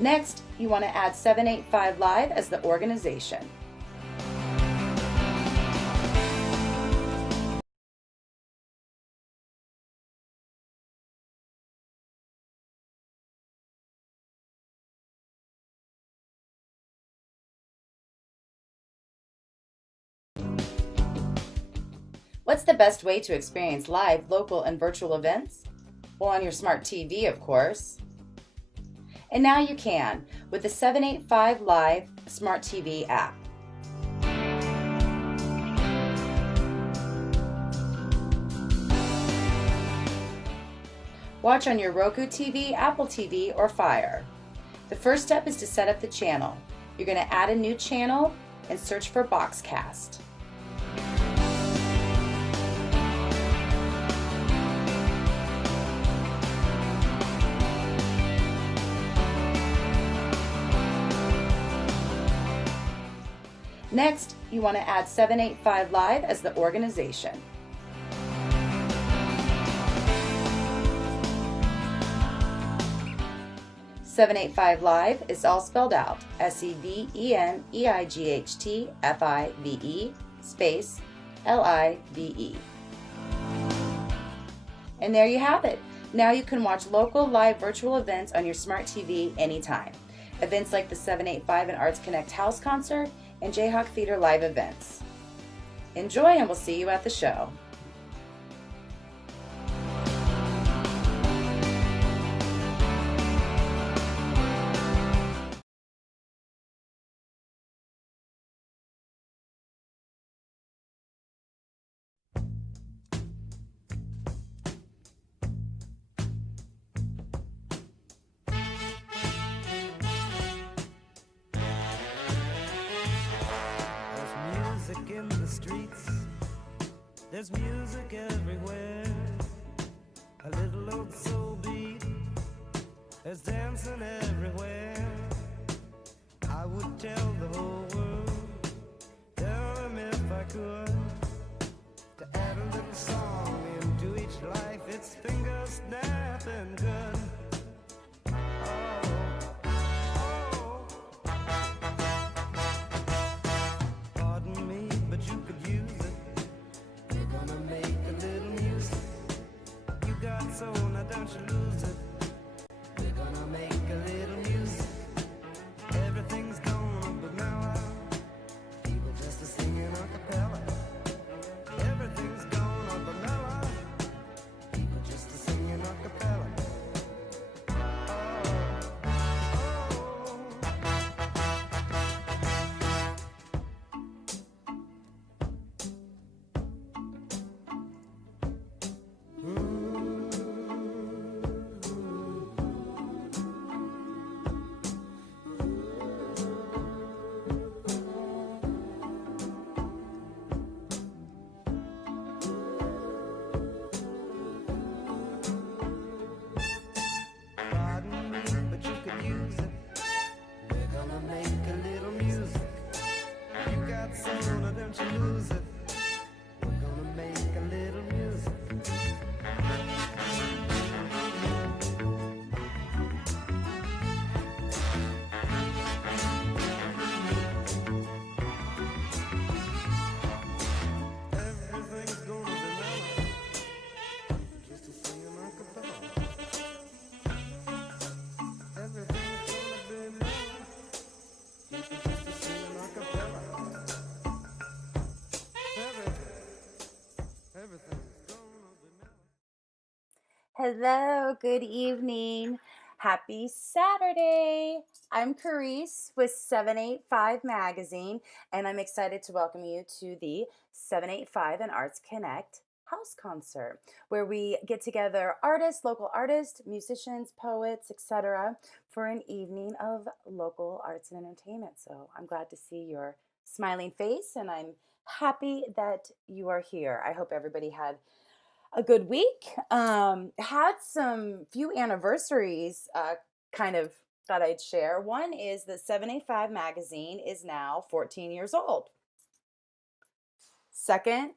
Next, you want to add 785 Live as the organization. What's the best way to experience live, local, and virtual events? Well, on your smart TV, of course. And now you can with the 785 Live Smart TV app. Watch on your Roku TV, Apple TV, or Fire. The first step is to set up the channel. You're going to add a new channel and search for Boxcast. Next, you want to add 785 Live as the organization. "785 Live" is all spelled out, SEVENEIGHTFIVE space LIVE. And there you have it. Now you can watch local live virtual events on your smart TV anytime. Events like the 785 and ArtsConnect House Concert and Jayhawk Theater live events. Enjoy, and we'll see you at the show. In the streets, there's music everywhere. A little old soul beat, there's dancing everywhere. I would tell the whole world, tell them if I could, to add a little song into each life. It's finger snapping good. So now don't you lose it. We're gonna make a little music. Everything's gonna be mellow. People just singing a cappella. Everything's gonna be mellow. People just singing a cappella. Don't you lose it. We're gonna make a little music. Everything's gonna be mellow. Just to sing a cappella. Everything's gonna be mellow. Just to sing a cappella. Hello, good evening. Happy Saturday. I'm Carice with 785 Magazine, and I'm excited to welcome you to the 785 and ArtsConnect House Concert, where we get together artists, local artists, musicians, poets, etc., for an evening of local arts and entertainment. So I'm glad to see your smiling face, and I'm happy that you are here. I hope everybody had a good week. Had some few anniversaries, kind of thought I'd share. One is that 785 Magazine is now 14 years old. Second,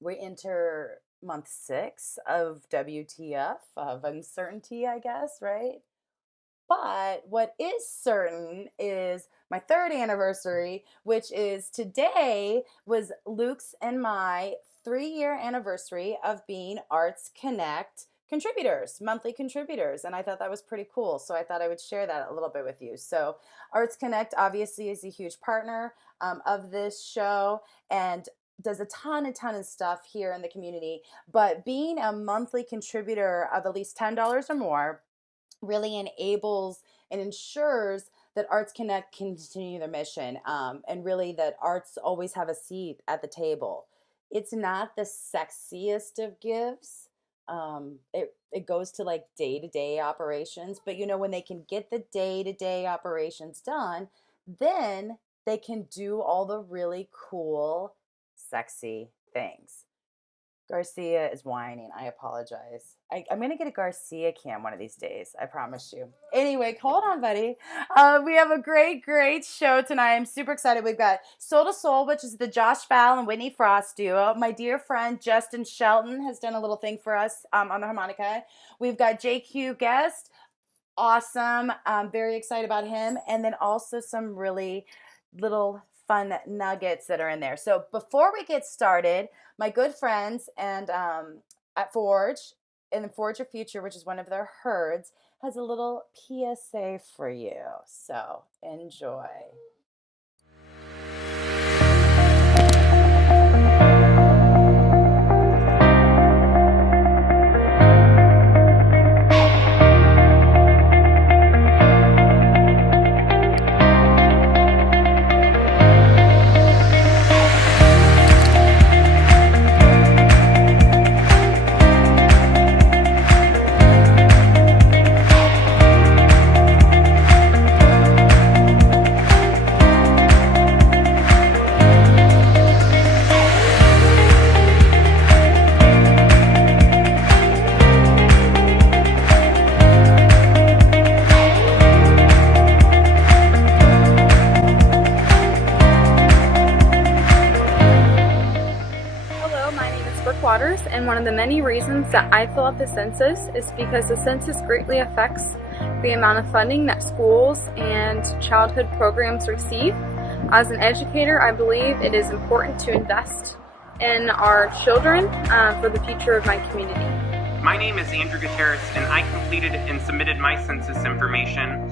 we enter month 6 of WTF, of uncertainty, I guess, right? But what is certain is my third anniversary, which is today, was Luke's and my 3-year anniversary of being ArtsConnect contributors, monthly contributors. And I thought that was pretty cool. So I thought I would share that a little bit with you. So ArtsConnect obviously is a huge partner of this show and does a ton of stuff here in the community. But being a monthly contributor of at least $10 or more really enables and ensures that Arts Connect can continue their mission, and really that arts always have a seat at the table. It's not the sexiest of gifts. It goes to like day to day operations, but when they can get the day to day operations done, then they can do all the really cool, sexy things. Garcia is whining. I apologize. I'm going to get a Garcia cam one of these days. I promise you. Anyway, hold on, buddy. We have a great show tonight. I'm super excited. We've got Soul to Soul, which is the Josh Vowell and Whitney Frost duo. My dear friend Justin Shelton has done a little thing for us on the harmonica. We've got JQ Guest. Awesome. I'm very excited about him. And then also some really little fun nuggets that are in there. So before we get started, my good friends and at Forge and Forge Your Future, which is one of their herds, has a little PSA for you. So enjoy. And one of the many reasons that I fill out the census is because the census greatly affects the amount of funding that schools and childhood programs receive. As an educator, I believe it is important to invest in our children for the future of my community. My name is Andrew Gutierrez, and I completed and submitted my census information.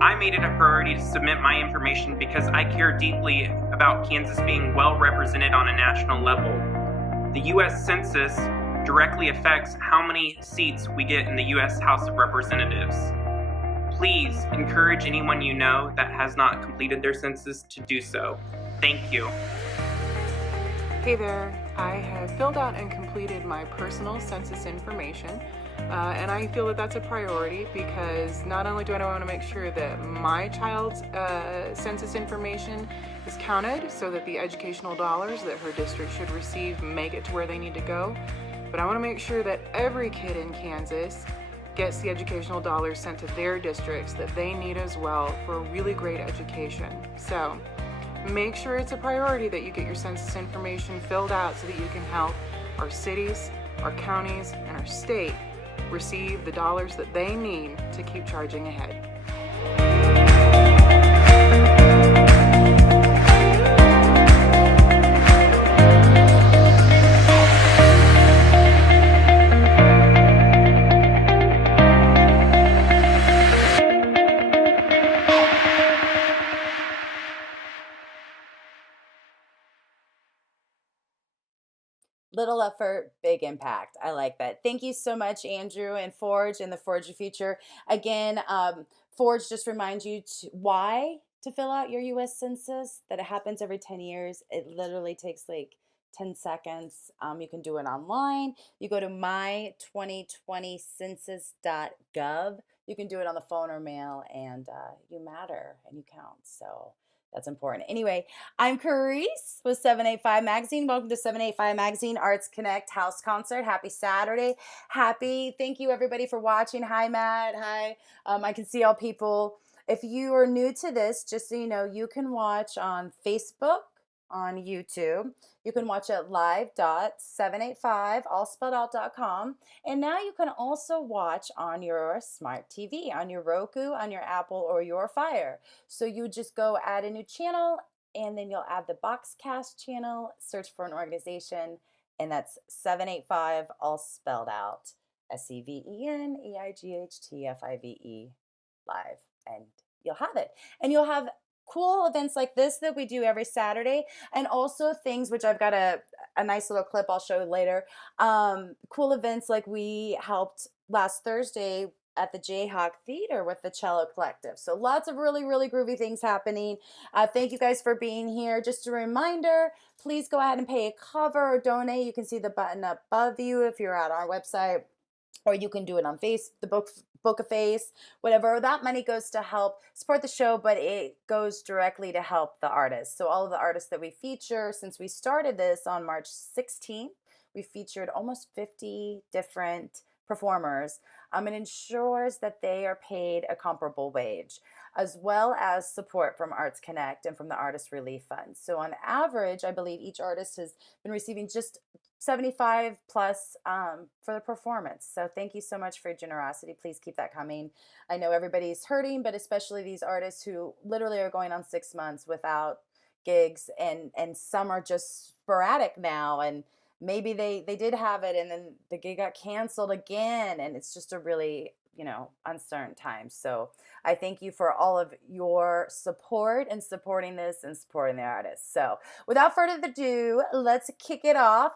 I made it a priority to submit my information because I care deeply about Kansas being well represented on a national level. The U.S. Census directly affects how many seats we get in the U.S. House of Representatives. Please encourage anyone you know that has not completed their census to do so. Thank you. Hey there, I have filled out and completed my personal census information, and I feel that that's a priority because not only do I want to make sure that my child's census information is counted so that the educational dollars that her district should receive make it to where they need to go, but I want to make sure that every kid in Kansas gets the educational dollars sent to their districts that they need as well for a really great education. So make sure it's a priority that you get your census information filled out so that you can help our cities, our counties, and our state receive the dollars that they need to keep charging ahead. Little effort, big impact. I like that. Thank you so much, Andrew and Forge and the Forge Your Future. Again, Forge just reminds you why to fill out your U.S. Census, that it happens every 10 years. It literally takes like 10 seconds. You can do it online. You go to my2020census.gov. You can do it on the phone or mail, and you matter and you count. So that's important. Anyway, I'm Carice with 785 Magazine. Welcome to 785 Magazine ArtsConnect House Concert. Happy Saturday. Thank you everybody for watching. Hi, Matt. Hi. I can see all people. If you are new to this, just so you know, you can watch on Facebook, on YouTube. You can watch it live.785 allspelledout.com. And now you can also watch on your smart TV, on your Roku, on your Apple, or your Fire. So you just go add a new channel, and then you'll add the Boxcast channel, search for an organization, and that's 785 all spelled out. SEVENEIGHTFIVE live, and you'll have it. And you'll have cool events like this that we do every Saturday, and also things which I've got a nice little clip I'll show later. Cool events like we helped last Thursday at the Jayhawk Theater with the Cello Collective. So lots of really, really groovy things happening. Thank you guys for being here. Just a reminder, please go ahead and pay a cover or donate. You can see the button above you if you're at our website, or you can do it on the Book a Face, whatever. That money goes to help support the show, but it goes directly to help the artists. So all of the artists that we feature, since we started this on March 16th, we featured almost 50 different performers. It ensures that they are paid a comparable wage, as well as support from ArtsConnect and from the Artist Relief Fund. So on average, I believe each artist has been receiving just 75 plus for the performance. So thank you so much for your generosity. Please keep that coming. I know everybody's hurting, but especially these artists who literally are going on 6 months without gigs, and some are just sporadic now, and maybe they did have it and then the gig got canceled again, and it's just a really, uncertain time. So I thank you for all of your support and supporting this and supporting the artists. So without further ado, let's kick it off.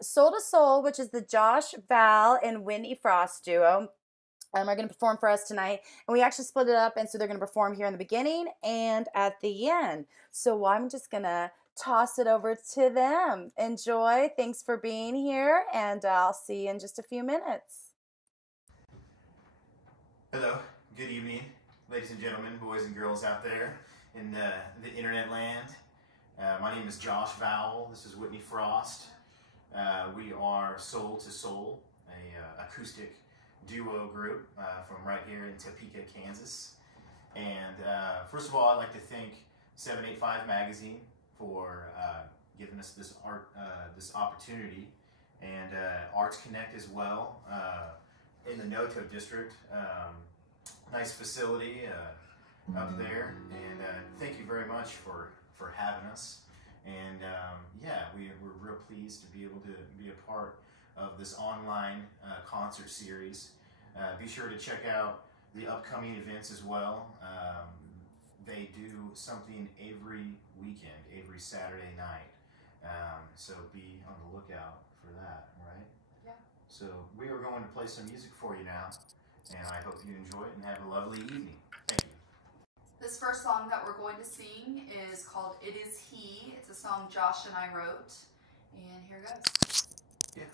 Soul to Soul, which is the Josh Vowell and Whitney Frost duo, are going to perform for us tonight. And we actually split it up, and so they're going to perform here in the beginning and at the end. So I'm just going to toss it over to them. Enjoy. Thanks for being here, and I'll see you in just a few minutes. Hello, good evening, ladies and gentlemen, boys and girls out there in the internet land. My name is Josh Vowell. This is Whitney Frost. We are Soul to Soul, a acoustic duo group from right here in Topeka, Kansas. And first of all, I'd like to thank 785 Magazine for giving us this opportunity, and ArtsConnect as well. In the Noto district, nice facility up there, and thank you very much for having us. And we're real pleased to be able to be a part of this online concert series. Be sure to check out the upcoming events as well. They do something every weekend, every Saturday night, so be on the lookout for that, right? So we are going to play some music for you now, and I hope you enjoy it and have a lovely evening. Thank you. This first song that we're going to sing is called It Is He. It's a song Josh and I wrote, and here goes. Yeah.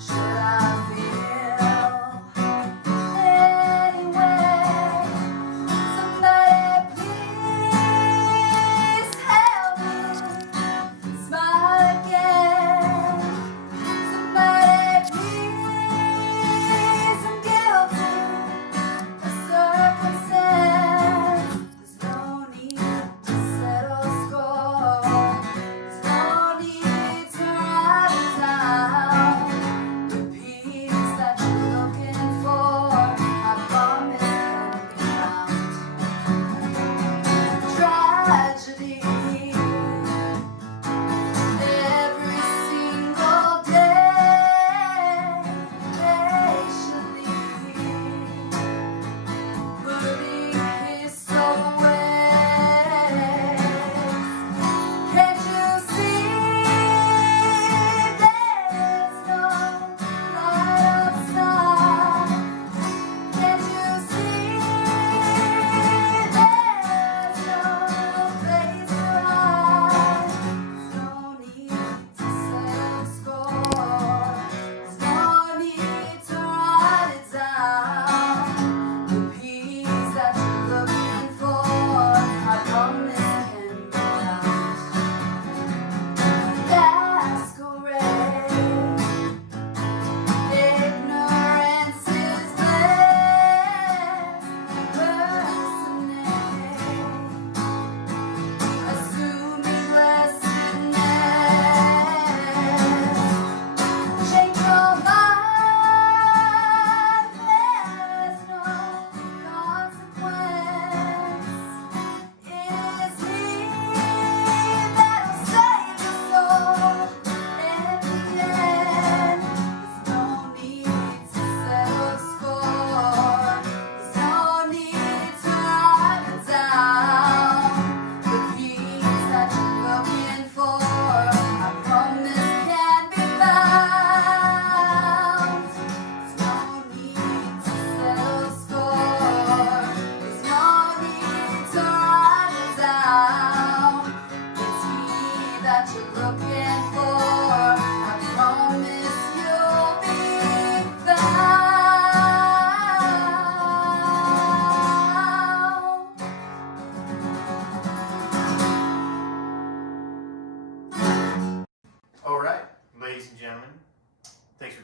Should I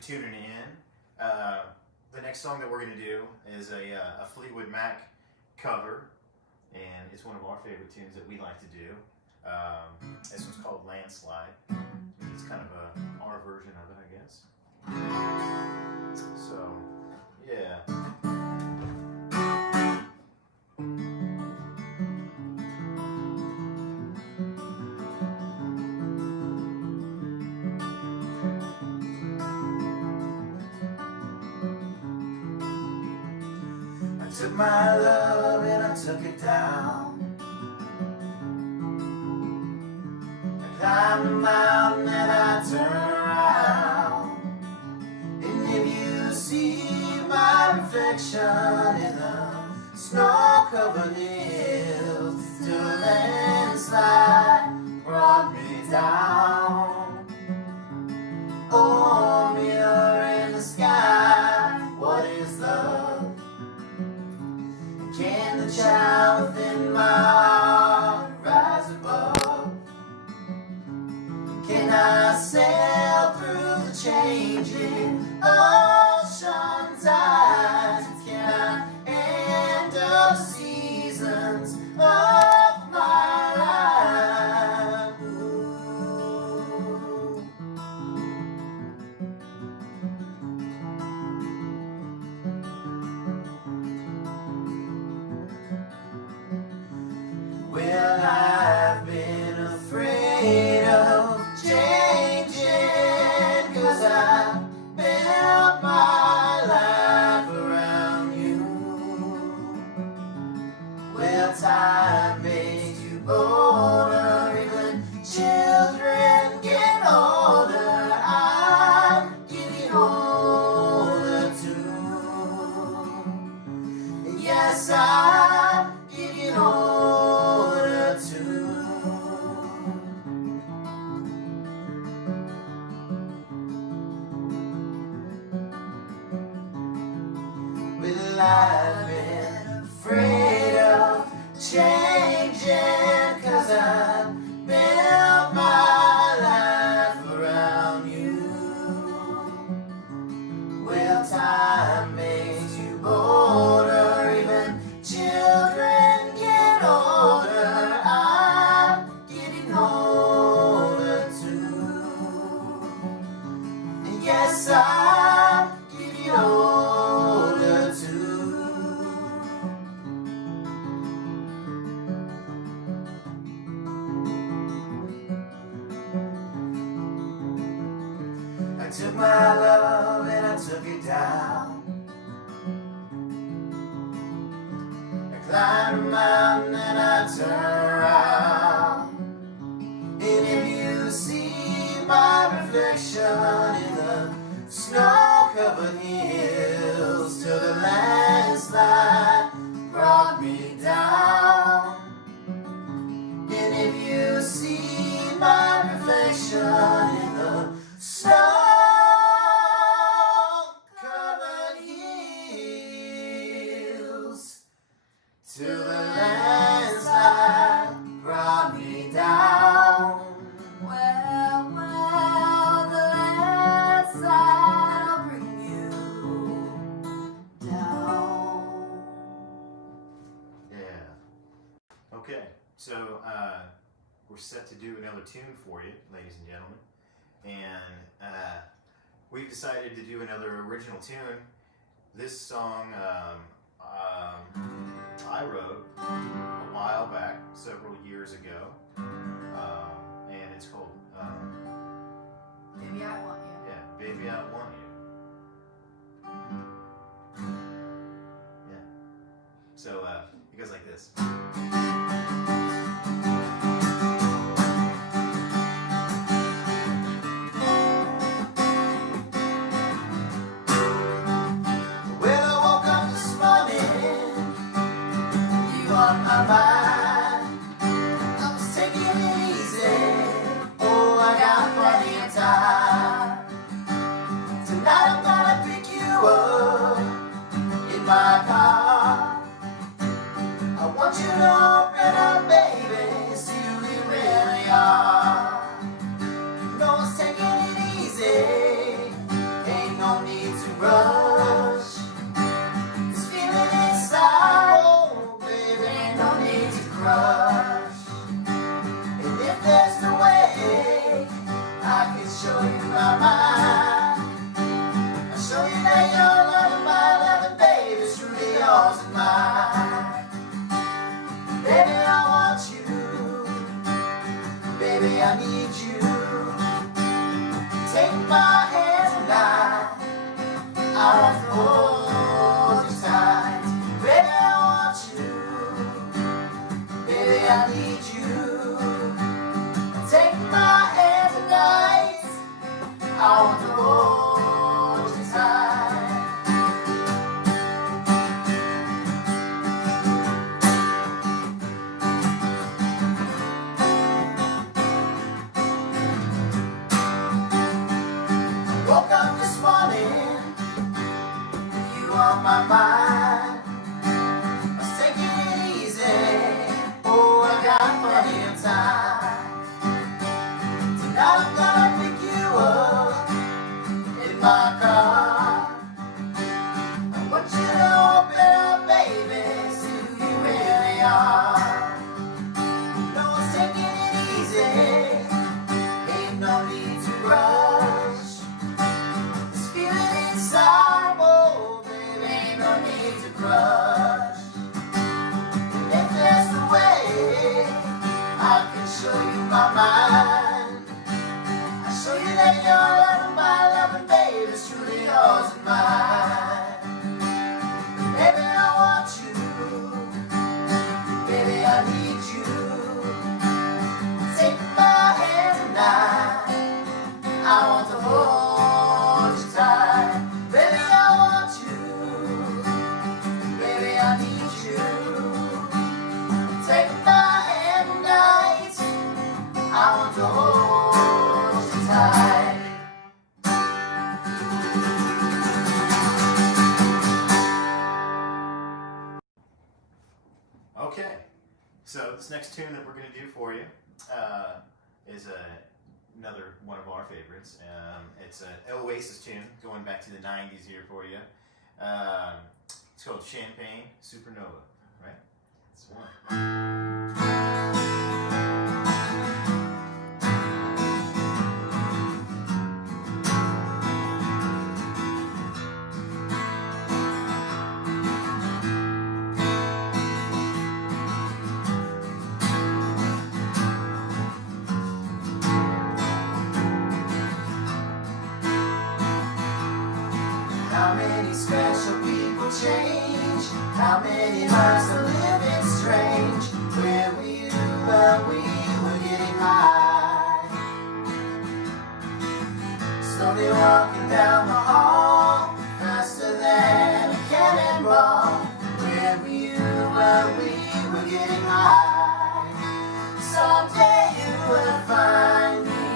tuning in. The next song that we're going to do is a Fleetwood Mac cover, and it's one of our favorite tunes that we like to do. This one's called Landslide. It's kind of our version of it, I guess. So, yeah. I took my love and I took it down. Climb a mountain and I turn around, and if you see my reflection in the snow-covered hills, the landslide brought me down. Oh, mirror in the sky, what is love? Can the child within my heart rise above? Can I sail through the changing ocean tides? Can I handle the seasons of my life? Ooh. Well, I've been afraid of changing, 'cause I built my life around you. Well, time makes you older, even children get older. I'm getting older too. Yes, I'm getting older too. Well, I've been afraid of changing, 'cause I built my life around you. Well, time makes you older, even children get older. I'm getting older too. And yes, I'm getting older too. I took my love and I took it down. I climbed a mountain and I turned around, and if you see my reflection in the snow-covered hills, till the landslide brought me down, and if you see my reflection in the snow-covered hills, till the landslide brought me down. Well, the landslide will bring you down. Yeah. Okay, so we're set to do another tune for you, ladies and gentlemen. And we've decided to do another original tune. This song I wrote a while back, several years ago, and it's called Baby, I Want You. yeah, Baby, I Want You. Yeah. So it goes like this. Well, I woke up this morning, you on my mind. I was taking it easy, oh, I got plenty of time. Tonight I'm gonna pick you up in my car. I want you to open up, baby, see who we really are. No one's taking it easy, ain't crush. And if there's no way I can show you my mind, I'll show you that your love and my love, and baby, is truly yours and mine. Baby, I want you. Baby, I need you. Take my hand tonight. I want to hold you tight. Baby, I want you. Baby, I need you. Take my hand tonight. I want to hold you tight. Woke up this morning, you on my mind. I was taking it easy, oh, I got plenty of time. Tonight I'm gonna pick you up in my car. I want you to open up, baby, see who you really are. No one's taking it easy, ain't no need to rush. This feeling inside, oh baby, ain't no need to crush. And if there's a way I can show you my mind, I'll show you that your love and my love, and baby, is truly yours and mine. Baby, I want you. Baby, I need you. Take my hand tonight. I want to hold you tight. Baby, I want you. Baby, I need you. Take my hand tonight. I want to hold you tight. Okay, so this next tune that we're going to do for you is another one of our favorites. It's an Oasis tune going back to the 90s here for you. It's called Champagne Supernova, right? That's one. How many special people change? How many lives are living strange? Where were you while we were getting high? Slowly walking down the hall, faster than a cannonball. Where were you while we were getting high? Someday you will find me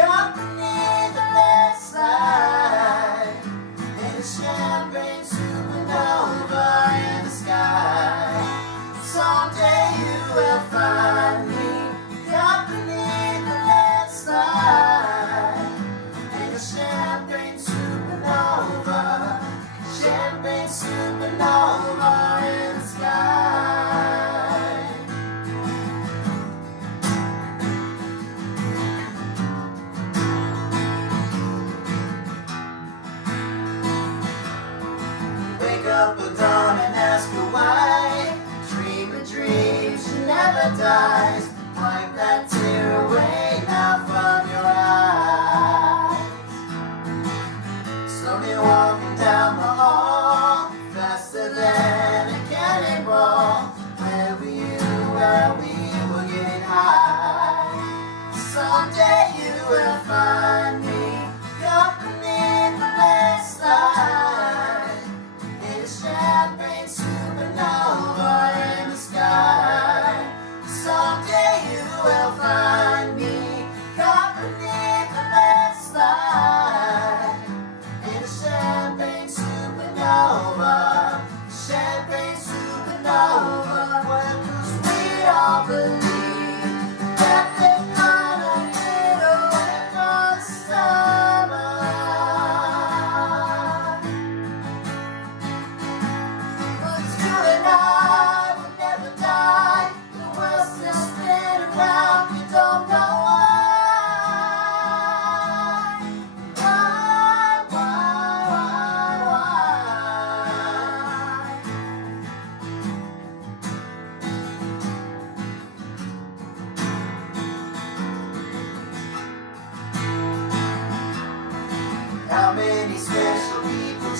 up beneath the left side. Champagne supernova in the sky. Someday you will find me up beneath the left side. In a champagne supernova, champagne supernova in the sky. Wake up at dawn and ask her why. Dream of dreams, she never dies. Wipe that tear away now from your eyes. Slowly walking down the hall, faster than a cannonball. Where were you while we were getting high? Someday you will find me up beneath the left side. Champagne supernova in the sky. Someday you will find me caught beneath the left side. In a champagne supernova, champagne supernova. Well, 'cause we all believe that they're gonna get away from summer. But you and I will never die. The world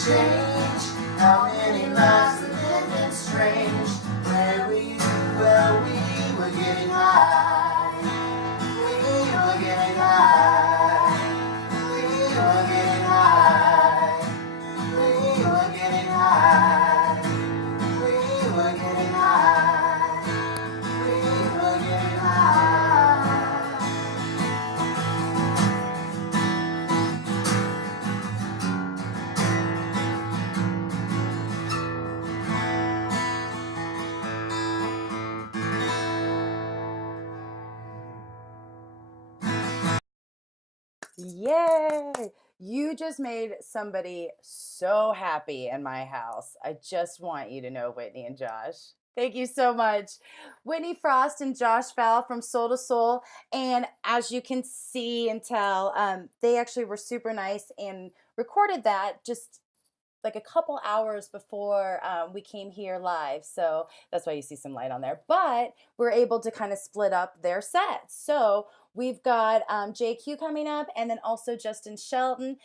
change? How many lives are living strange? Where were you? Well, we were getting high. We were getting high. We were getting high. We were getting high. We were getting high. We were getting high. Yay! You just made somebody so happy in my house. I just want you to know, Whitney and Josh. Thank you so much. Whitney Frost and Josh Vowell from Soul to Soul. And as you can see and tell, they actually were super nice and recorded that just like a couple hours before we came here live. So that's why you see some light on there. But we're able to kind of split up their sets. So we've got JQ coming up, and then also Justin Shelton.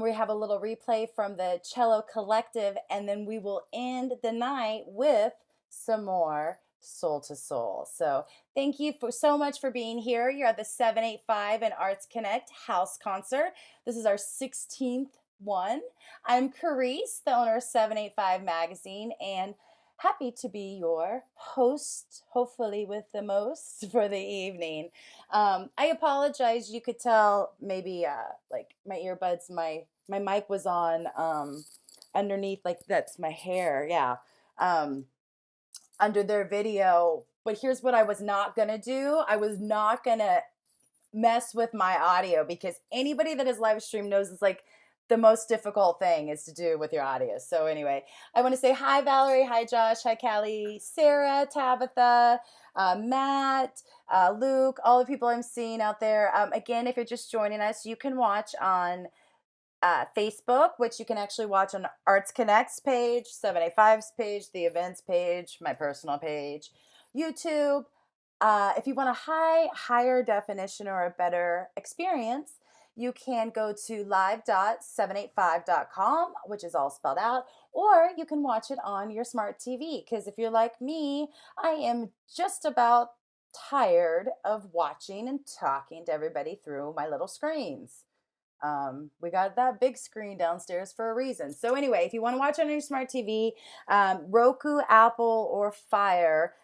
We have a little replay from the Cello Collective, and then we will end the night with some more Soul to Soul. So thank you so much for being here. You're at the 785 and ArtsConnect House Concert. This is our 16th one. I'm Carice, the owner of 785 Magazine, and happy to be your host, hopefully with the most, for the evening. I apologize. You could tell maybe like my earbuds, my mic was on underneath, like that's my hair, yeah, under their video. But here's what I was not gonna do. I was not gonna mess with my audio, because anybody that has live stream knows it's like the most difficult thing is to do with your audio. So anyway, I want to say hi, Valerie, hi, Josh, hi, Callie, Sarah, Tabitha, Matt, Luke, all the people I'm seeing out there. Again, if you're just joining us, you can watch on Facebook, which you can actually watch on ArtsConnect's page, 785's page, the events page, my personal page, YouTube. If you want a higher definition or a better experience, you can go to live.785.com, which is all spelled out, or you can watch it on your smart TV, because if you're like me, I am just about tired of watching and talking to everybody through my little screens. We got that big screen downstairs for a reason. So anyway, if you want to watch on your smart TV, Roku, Apple, or Fire,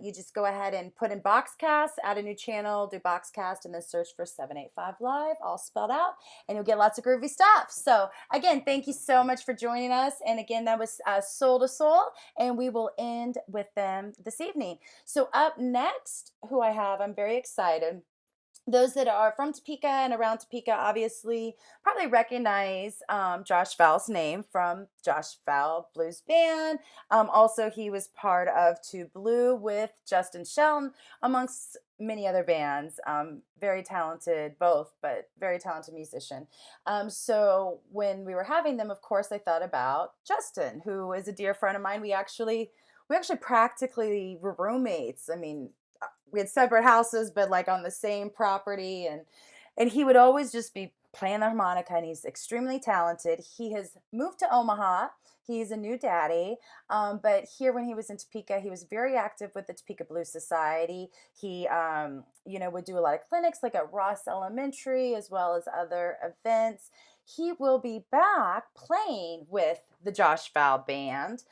you just go ahead and put in Boxcast, add a new channel, do Boxcast, and then search for 785 Live, all spelled out, and you'll get lots of groovy stuff. So again, thank you so much for joining us. And again, that was Soul to Soul, and we will end with them this evening. So up next, who I have, I'm very excited. Those that are from Topeka and around Topeka obviously probably recognize Josh Vowell's name from Josh Vowell Blues Band. Also, he was part of Two Blue with Justin Shelton, amongst many other bands. Very talented, both, but very talented musician. So when we were having them, of course, I thought about Justin, who is a dear friend of mine. We actually practically were roommates. I mean, we had separate houses, but like on the same property, and he would always just be playing the harmonica, and he's extremely talented. He has moved to Omaha. He's a new daddy, but here when he was in Topeka, he was very active with the Topeka Blues Society. He, would do a lot of clinics like at Ross Elementary, as well as other events. He will be back playing with the Josh Vowell Band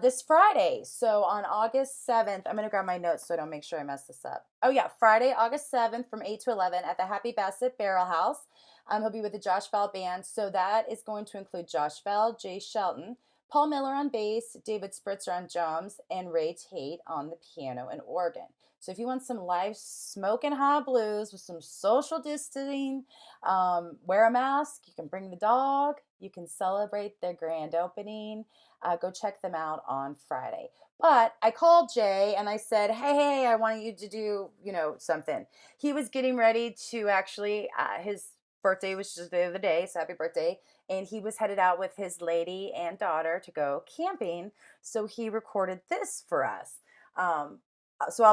this Friday. So on August 7th, I'm going to grab my notes so I don't make sure I mess this up. Oh yeah, Friday, August 7th from 8 to 11 at the Happy Bassett Barrel House. He'll be with the Josh Vowell Band. So that is going to include Josh Vowell, Jay Shelton, Paul Miller on bass, David Spritzer on drums, and Ray Tate on the piano and organ. So if you want some live smoking hot blues with some social distancing, wear a mask, you can bring the dog, you can celebrate their grand opening. Go check them out on Friday. But I called Jay and I said, hey, I want you to do, something. He was getting ready to actually, his birthday was just the other day, so happy birthday. And he was headed out with his lady and daughter to go camping. So he recorded this for us.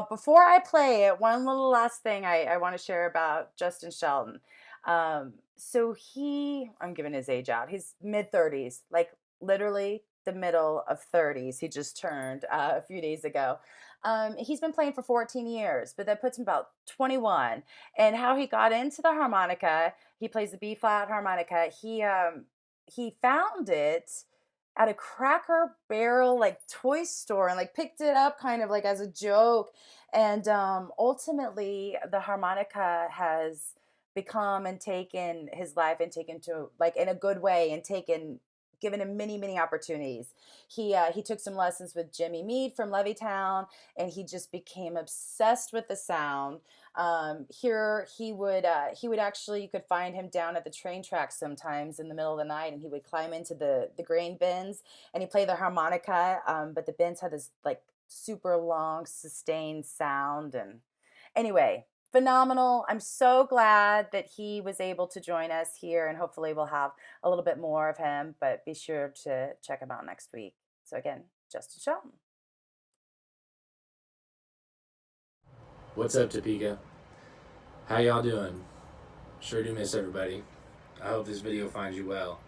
Before I play it, one little last thing I want to share about Justin Shelton. I'm giving his age out. He's mid-30s, like literally the middle of 30s. He just turned a few days ago. He's been playing for 14 years, but that puts him about 21. And how he got into the harmonica, he plays the B flat harmonica. He found it at a Cracker Barrel like toy store and like picked it up kind of like as a joke. And ultimately, the harmonica has become and taken his life and taken to like in a good way and taken given him many opportunities. He took some lessons with Jimmy Mead from Levittown, and he just became obsessed with the sound. Here he would actually, you could find him down at the train tracks sometimes in the middle of the night, and he would climb into the grain bins and he played the harmonica. But the bins had this like super long sustained sound. And anyway, phenomenal. I'm so glad that he was able to join us here, and hopefully we'll have a little bit more of him, but be sure to check him out next week. So again, Justin Shelton. What's up, Topeka? How y'all doing? Sure do miss everybody. I hope this video finds you well.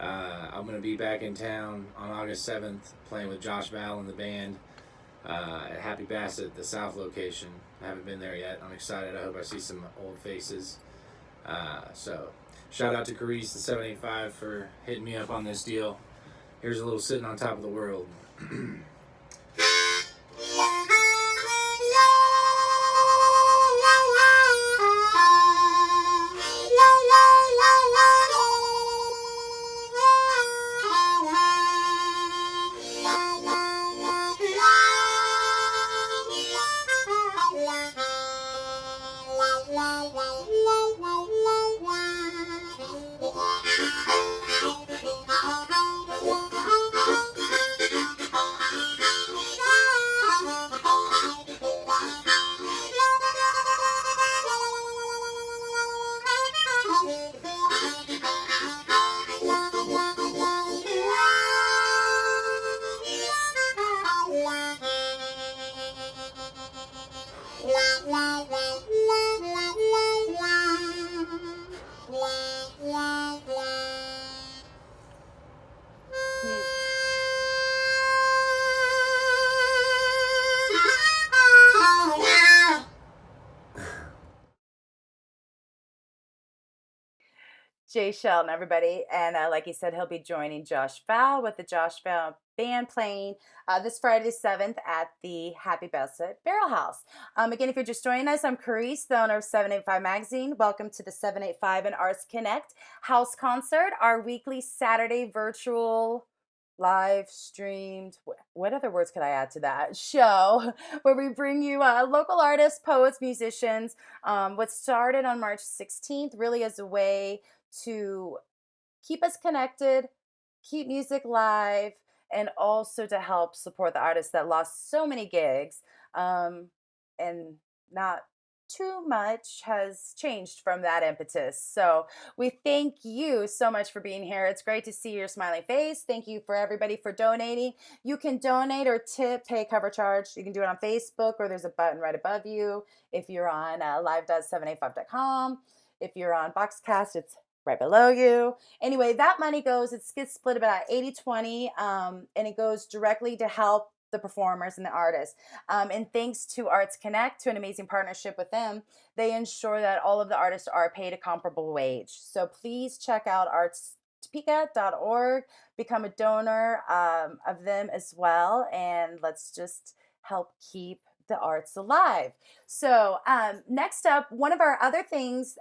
I'm going to be back in town on August 7th playing with Josh Vowell and the band at Happy Bassett, the South location. I haven't been there yet. I'm excited. I hope I see some old faces. So shout out to Carice and 785 for hitting me up on this deal. Here's a little Sitting on Top of the World. Jay Shelton, everybody. And like he said, he'll be joining Josh Vowell with the Josh Vowell Band playing this Friday the 7th at the Happy Bassett Barrel House. Again, if you're just joining us, I'm Carice, the owner of 785 Magazine. Welcome to the 785 and ArtsConnect House Concert, our weekly Saturday virtual live streamed, what other words could I add to that, show where we bring you local artists, poets, musicians. What started on March 16th really as a way to keep us connected, keep music live, and also to help support the artists that lost so many gigs. And not too much has changed from that impetus. So we thank you so much for being here. It's great to see your smiling face. Thank you for everybody for donating. You can donate or tip, pay cover charge. You can do it on Facebook, or there's a button right above you. If you're on live.785.com, if you're on Boxcast, it's right below you. Anyway, that money gets split about 80-20, and it goes directly to help the performers and the artists. And thanks to ArtsConnect, to an amazing partnership with them, they ensure that all of the artists are paid a comparable wage. So please check out artstopeka.org, become a donor of them as well, and let's just help keep the arts alive. So next up, one of our other things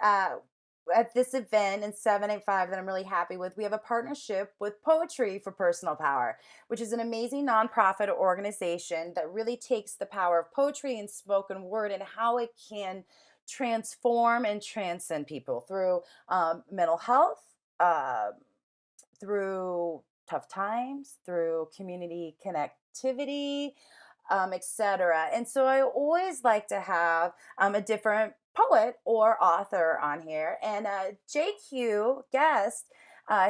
at this event in 785 that I'm really happy with, we have a partnership with Poetry for Personal Power, which is an amazing nonprofit organization that really takes the power of poetry and spoken word and how it can transform and transcend people through mental health, through tough times, through community connectivity, etc. And so I always like to have a different poet or author on here. And JQ guest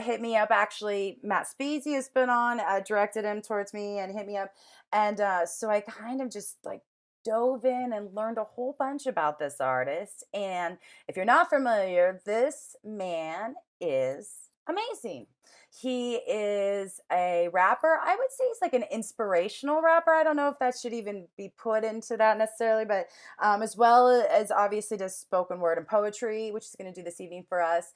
hit me up. Actually, Matt Speezy has been on, directed him towards me and hit me up. And so I kind of just like dove in and learned a whole bunch about this artist. And if you're not familiar, this man is amazing. He is a rapper. I would say he's like an inspirational rapper. I don't know if that should even be put into that necessarily, but as well as obviously does spoken word and poetry, which he's going to do this evening for us.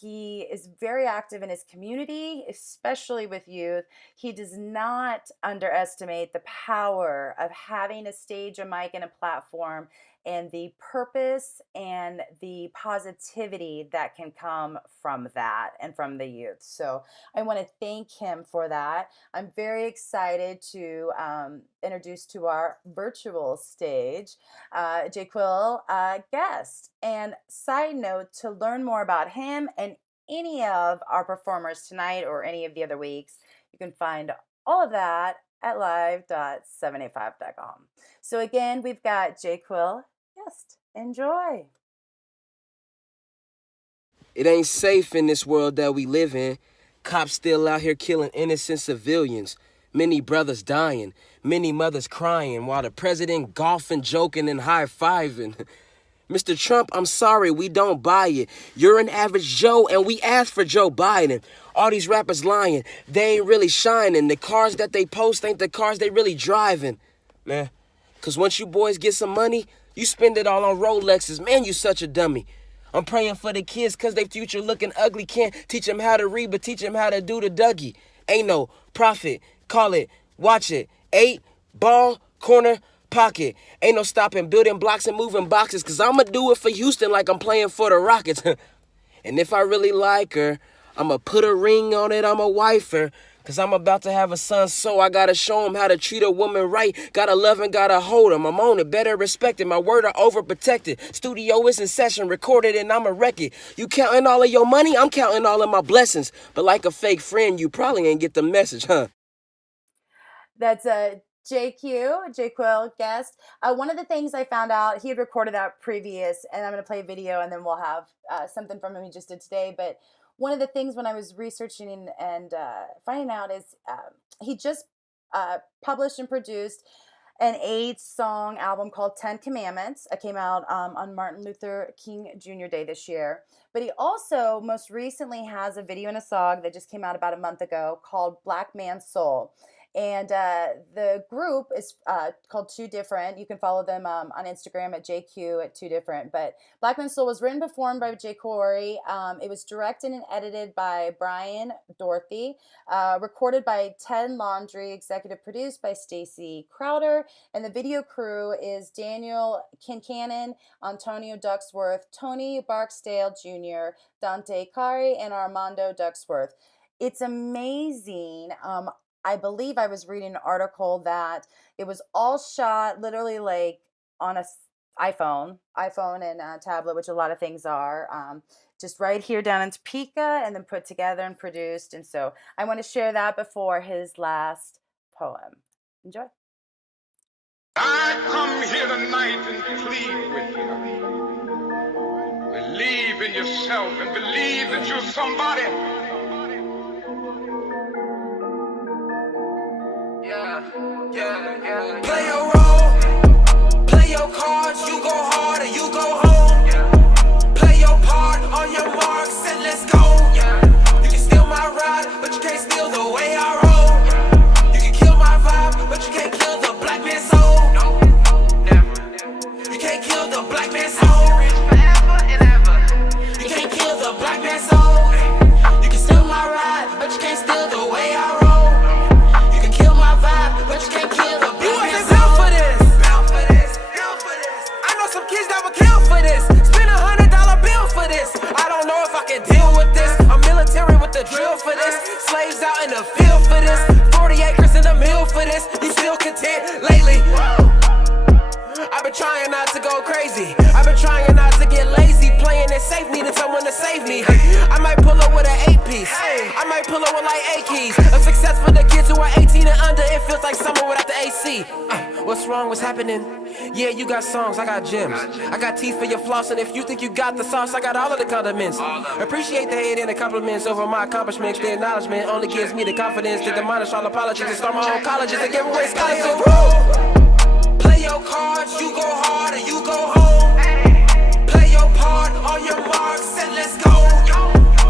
He is very active in his community, especially with youth. He does not underestimate the power of having a stage, a mic, and a platform, and the purpose and the positivity that can come from that and from the youth. So I want to thank him for that. I'm very excited to introduce to our virtual stage Jay Quill guest. And side note, to learn more about him and any of our performers tonight or any of the other weeks, you can find all of that at live.seveneightfive.com. So again, we've got Jay Quill guest. Enjoy. It ain't safe in this world that we live in. Cops still out here killing innocent civilians. Many brothers dying, many mothers crying, while the president golfing, joking, and high-fiving. Mr. Trump, I'm sorry, we don't buy it. You're an average Joe, and we asked for Joe Biden. All these rappers lying, they ain't really shining. The cars that they post ain't the cars they really driving. Man, because once you boys get some money, you spend it all on Rolexes. Man, you such a dummy. I'm praying for the kids because they future looking ugly. Can't teach them how to read, but teach them how to do the Dougie. Ain't no profit. Call it, watch it. 8, ball, corner, pocket. Ain't no stopping building blocks and moving boxes, because I'm going to do it for Houston like I'm playing for the Rockets. And if I really like her, I'm going to put a ring on it. I'm a wifer. Because I'm about to have a son, so I got to show him how to treat a woman right. Got to love and got to hold him. I'm on it, better respect it. My word are overprotected. Studio is in session, recorded, and I'm a record. You counting all of your money? I'm counting all of my blessings. But like a fake friend, you probably ain't get the message, huh? That's a Jay Quill guest. One of the things I found out, he had recorded that previous, and I'm going to play a video, and then we'll have something from him he just did today. But one of the things when I was researching and finding out is he just published and produced an 8-song album called 10 Commandments. It came out on Martin Luther King Jr. Day this year. But he also most recently has a video and a song that just came out about a month ago called Black Man's Soul. And the group is called Two Different. You can follow them on Instagram at JQ at Two Different. But Black Man's Soul was written and performed by Jay Corey. It was directed and edited by Brian Dorothy. Recorded by Ted Laundrie. Executive produced by Stacy Crowder. And the video crew is Daniel Kincannon, Antonio Ducksworth, Tony Barksdale Jr., Dante Kari, and Armando Ducksworth. It's amazing. I believe I was reading an article that it was all shot literally like on a iPhone and tablet, which a lot of things are, just right here down in Topeka, and then put together and produced. And so I want to share that before his last poem. Enjoy. I come here tonight and plead with you. Believe in yourself and believe that you're somebody. Play your role, play your cards, you go hard or you go home. Play your part, on your marks and let's go. You can steal my ride, but you can't steal the way I roll. You can kill my vibe, but you can't kill the black man's soul. You can't kill the black man's soul. You can't kill the black man's soul. You can steal my ride, but you can't steal the way I roll. But you can't kill the black man's soul. You wasn't built for this. I know some kids that would kill for this. Spend $100 bill for this. I don't know if I can deal with this. I'm military with the drill for this. Slaves out in the field for this. 40 acres in the mill for this. You still content lately? I've been trying not to go crazy. I've been trying not to get lazy. Playing it safe, needing someone to save me. I might pull up with an 8-piece. I might pull up with like 8 keys. A success for the kids who are 18 and under. It feels like summer without the AC. What's wrong? What's happening? Yeah, you got songs, I got gems. I got teeth for your floss, and if you think you got the sauce, I got all of the condiments. Appreciate the hate and the compliments over my accomplishments. The acknowledgement only gives me the confidence to demolish all apologies and start my own colleges and give away scholarships. Play your cards, you go hard or you go home. Play your part, on your marks and let's go.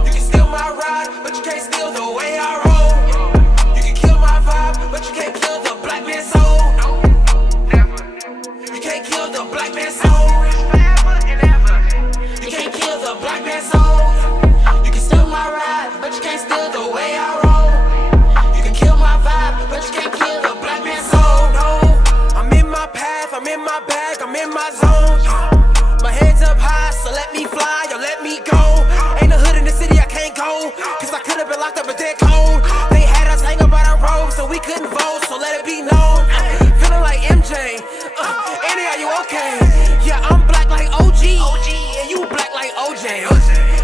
You can steal my ride, but you can't steal kill the black man's soul. You can't kill the black man's soul. You can steal my ride, but you can't steal the way I roll. You can kill my vibe, but you can't kill the black man's soul. No, I'm in my path, I'm in my bag, I'm in my zone. My head's up high, so let me fly, yo, let me go. Ain't a hood in the city I can't go, cause I could've been locked up but they're cold. They had us hang up by the rope, so we couldn't vote, so let it be known. Feeling like MJ, Annie, are you okay? Yeah, I'm black like OG, and you black like OJ.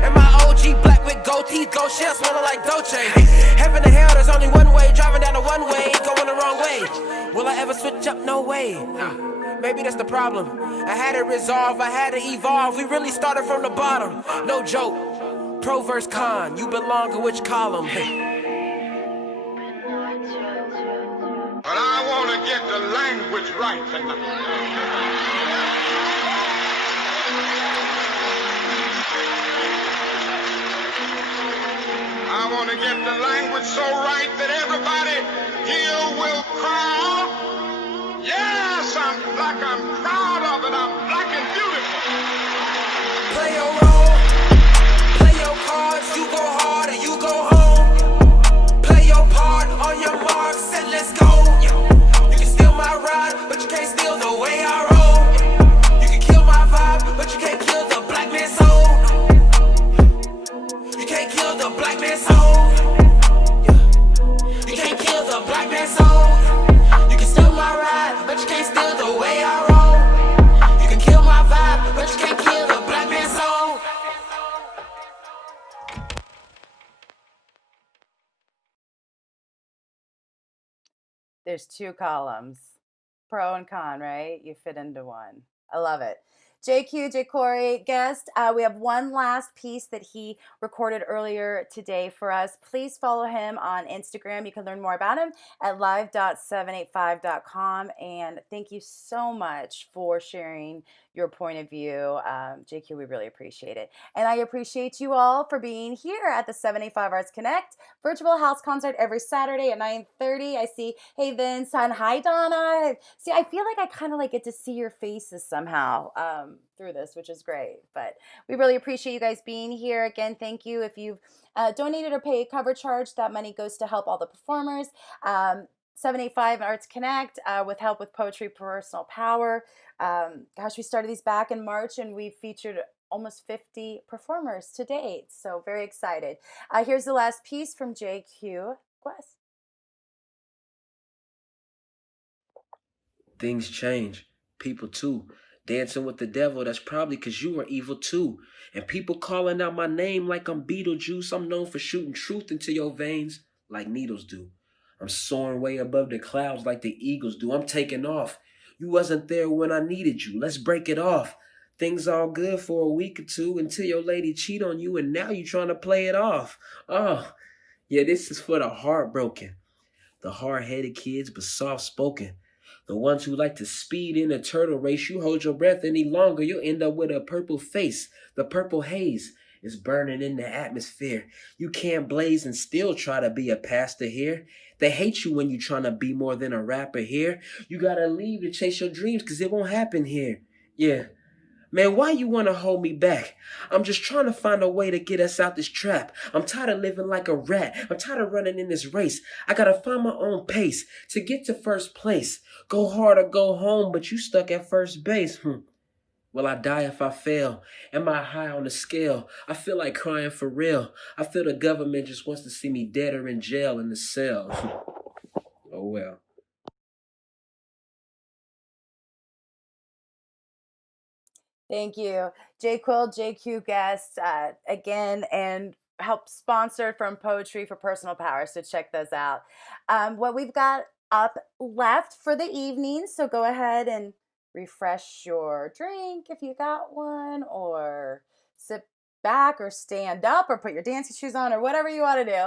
And my OG black with gold teeth, gold shell smelling like Dolce. Heaven and hell, there's only one way, driving down the one way, going the wrong way. Will I ever switch up? No way. Maybe that's the problem. I had to resolve, I had to evolve. We really started from the bottom. No joke. Pro versus con, you belong to which column? But I want to get the language right tonight. I want to get the language so right that everybody here will cry out, yes, I'm black, I'm proud of it, I'm black and beautiful. Play your role, play your cards, you go hard or you go home. Play your part, on your mark, set, let's go. You can steal my ride, but you can't steal the way I roll. You can kill my vibe, but you can't kill the black man's soul. You can't kill the black man's soul. You can't kill the black man's soul. You can steal my ride, but you can't steal the way I roll. You can kill my vibe, but you can't kill the black man's soul. There's two columns, pro and con, right? You fit into one. I love it. JQ, J. Corey, guest. We have one last piece that he recorded earlier today for us. Please follow him on Instagram. You can learn more about him at live.785.com. And thank you so much for sharing your point of view. JQ, we really appreciate it. And I appreciate you all for being here at the 785 Arts Connect virtual house concert every Saturday at 9:30. I see, hey Vince, and hi Donna. See, I feel like I kind of like get to see your faces somehow through this, which is great. But we really appreciate you guys being here. Again, thank you. If you've donated or paid cover charge, that money goes to help all the performers. 785 Arts Connect with help with Poetry Personal Power. Gosh, we started these back in March and we featured almost 50 performers to date. So very excited. Here's the last piece from JQ Quest. Things change. People too. Dancing with the devil, that's probably because you were evil too. And people calling out my name like I'm Beetlejuice. I'm known for shooting truth into your veins like needles do. I'm soaring way above the clouds like the eagles do. I'm taking off. You wasn't there when I needed you. Let's break it off. Things all good for a week or two until your lady cheat on you and now you trying to play it off. Oh, yeah, this is for the heartbroken. The hard-headed kids but soft-spoken. The ones who like to speed in a turtle race. You hold your breath any longer, you'll end up with a purple face. The purple haze is burning in the atmosphere. You can't blaze and still try to be a pastor here. They hate you when you trying to be more than a rapper here. You gotta leave to chase your dreams because it won't happen here. Yeah. Man, why you want to hold me back? I'm just trying to find a way to get us out this trap. I'm tired of living like a rat. I'm tired of running in this race. I gotta find my own pace to get to first place. Go hard or go home, but you stuck at first base. Will I die if I fail? Am I high on the scale? I feel like crying for real. I feel the government just wants to see me dead or in jail in the cell. Oh well. Thank you. J. Quill, JQ guest again, and help sponsored from Poetry for Personal Power. So check those out. What we've got up left for the evening. So go ahead and refresh your drink if you got one, or sit back or stand up or put your dancing shoes on or whatever you want to do.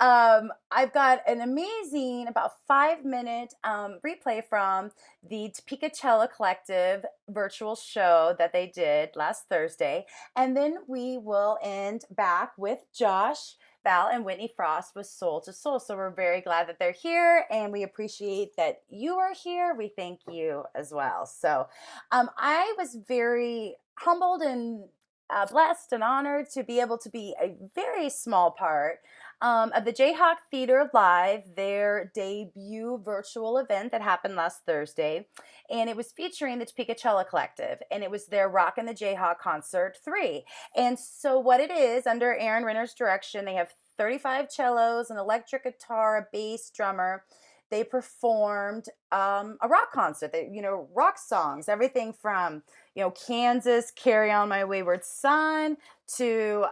I've got an amazing about 5-minute replay from the Topeka Cello Collective virtual show that they did last Thursday. And then we will end back with Josh Val and Whitney Frost with Soul to Soul. So we're very glad that they're here, and we appreciate that you are here. We thank you as well. So I was very humbled and blessed and honored to be able to be a very small part of the Jayhawk Theater Live, their debut virtual event that happened last Thursday. And it was featuring the Topeka Cello Collective, and it was their Rockin' the Jayhawk Concert 3. And so what it is, under Aaron Renner's direction, they have 35 cellos, an electric guitar, a bass drummer. They performed a rock concert, rock songs, everything from, Kansas, Carry On My Wayward Son, to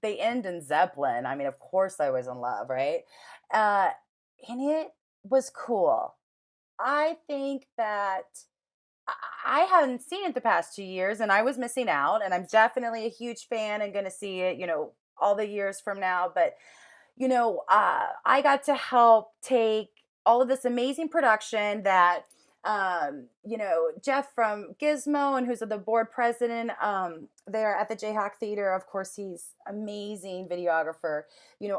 they end in Zeppelin. I mean, of course I was in love, right? And it was cool. I think that I haven't seen it the past 2 years, and I was missing out, and I'm definitely a huge fan and going to see it, all the years from now. But, I got to help take all of this amazing production that, Jeff from Gizmo, and who's the board president there at the Jayhawk Theater. Of course, he's amazing videographer.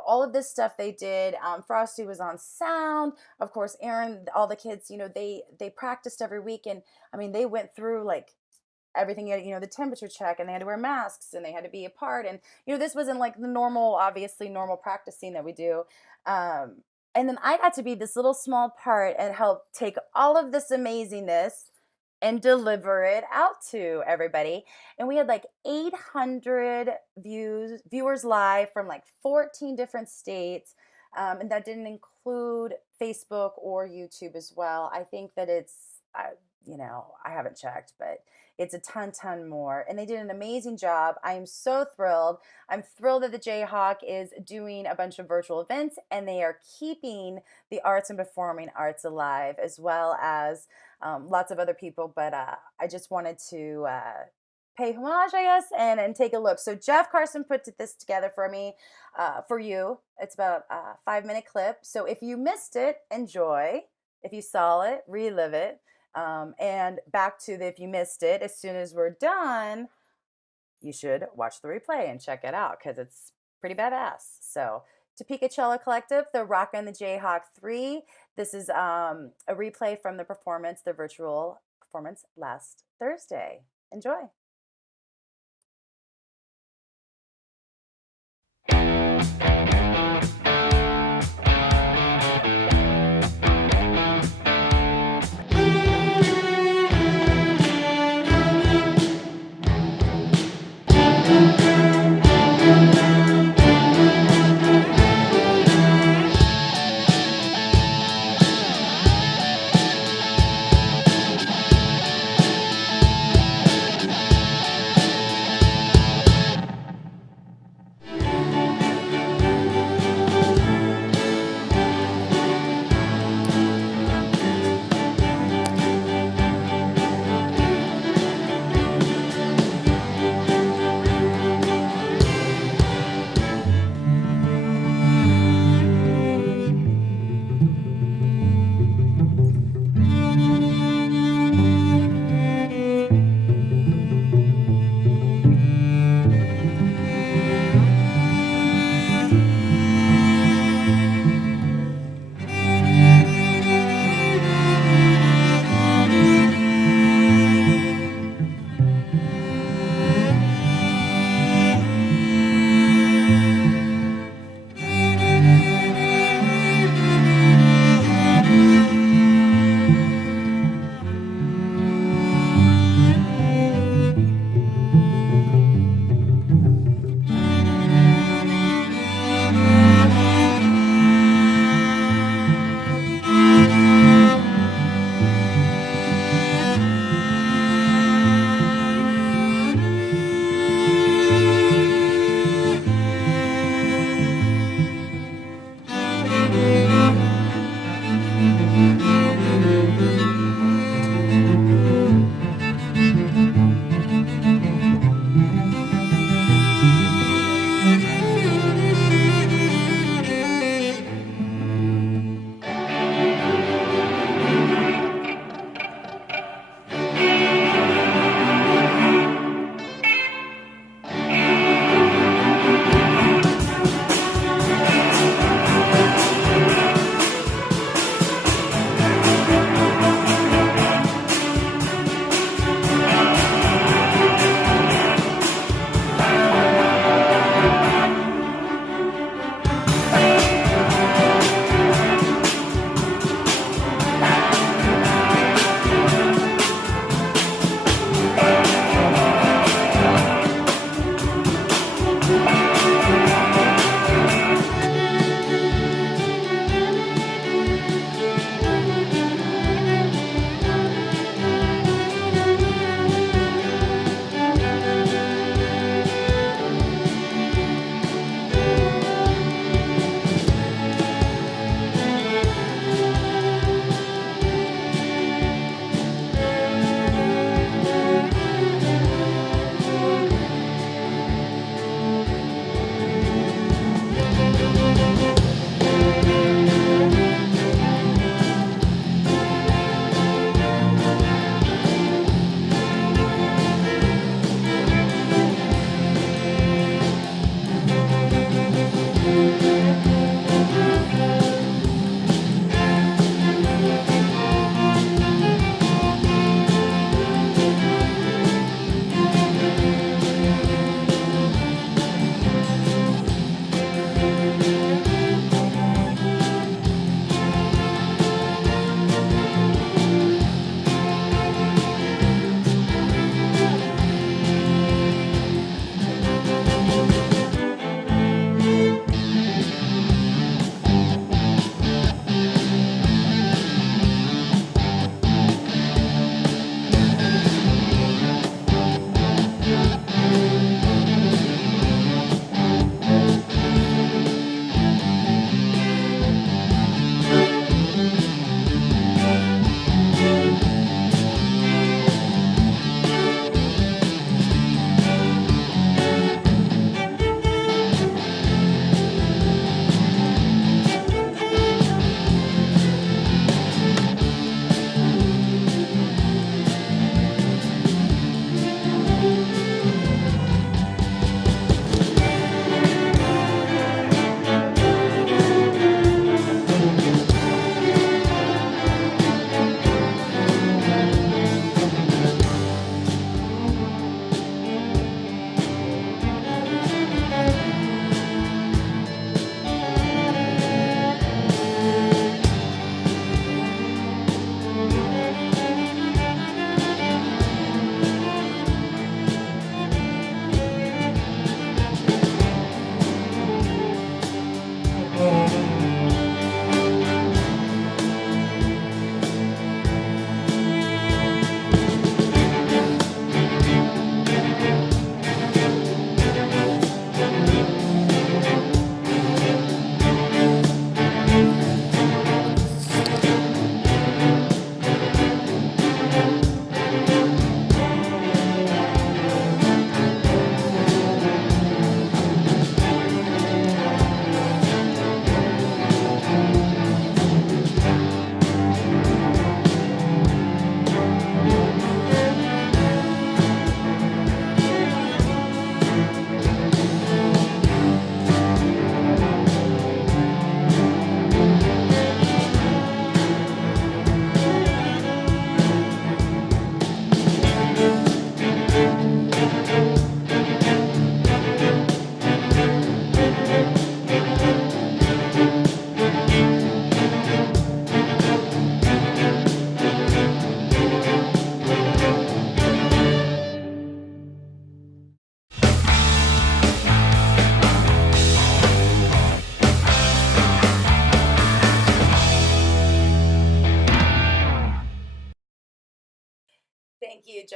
All of this stuff they did. Frosty was on sound. Of course, Aaron, all the kids, they practiced every week. And I mean, they went through like everything, the temperature check, and they had to wear masks, and they had to be apart. And, this wasn't like the normal practicing that we do. And then I got to be this little small part and help take all of this amazingness and deliver it out to everybody. And we had like 800 viewers live from like 14 different states. And that didn't include Facebook or YouTube as well. I think that it's, I haven't checked, but it's a ton more. And they did an amazing job. I am so thrilled. I'm thrilled that the Jayhawk is doing a bunch of virtual events, and they are keeping the arts and performing arts alive, as well as lots of other people. But I just wanted to pay homage, I guess, and take a look. So Jeff Carson put this together for me, for you. It's about a 5-minute clip. So if you missed it, enjoy. If you saw it, relive it. And back to if you missed it, as soon as we're done, you should watch the replay and check it out, because it's pretty badass. So Topeka Cello Collective, the Rockin' the Jayhawk 3. This is a replay from the virtual performance last Thursday. Enjoy.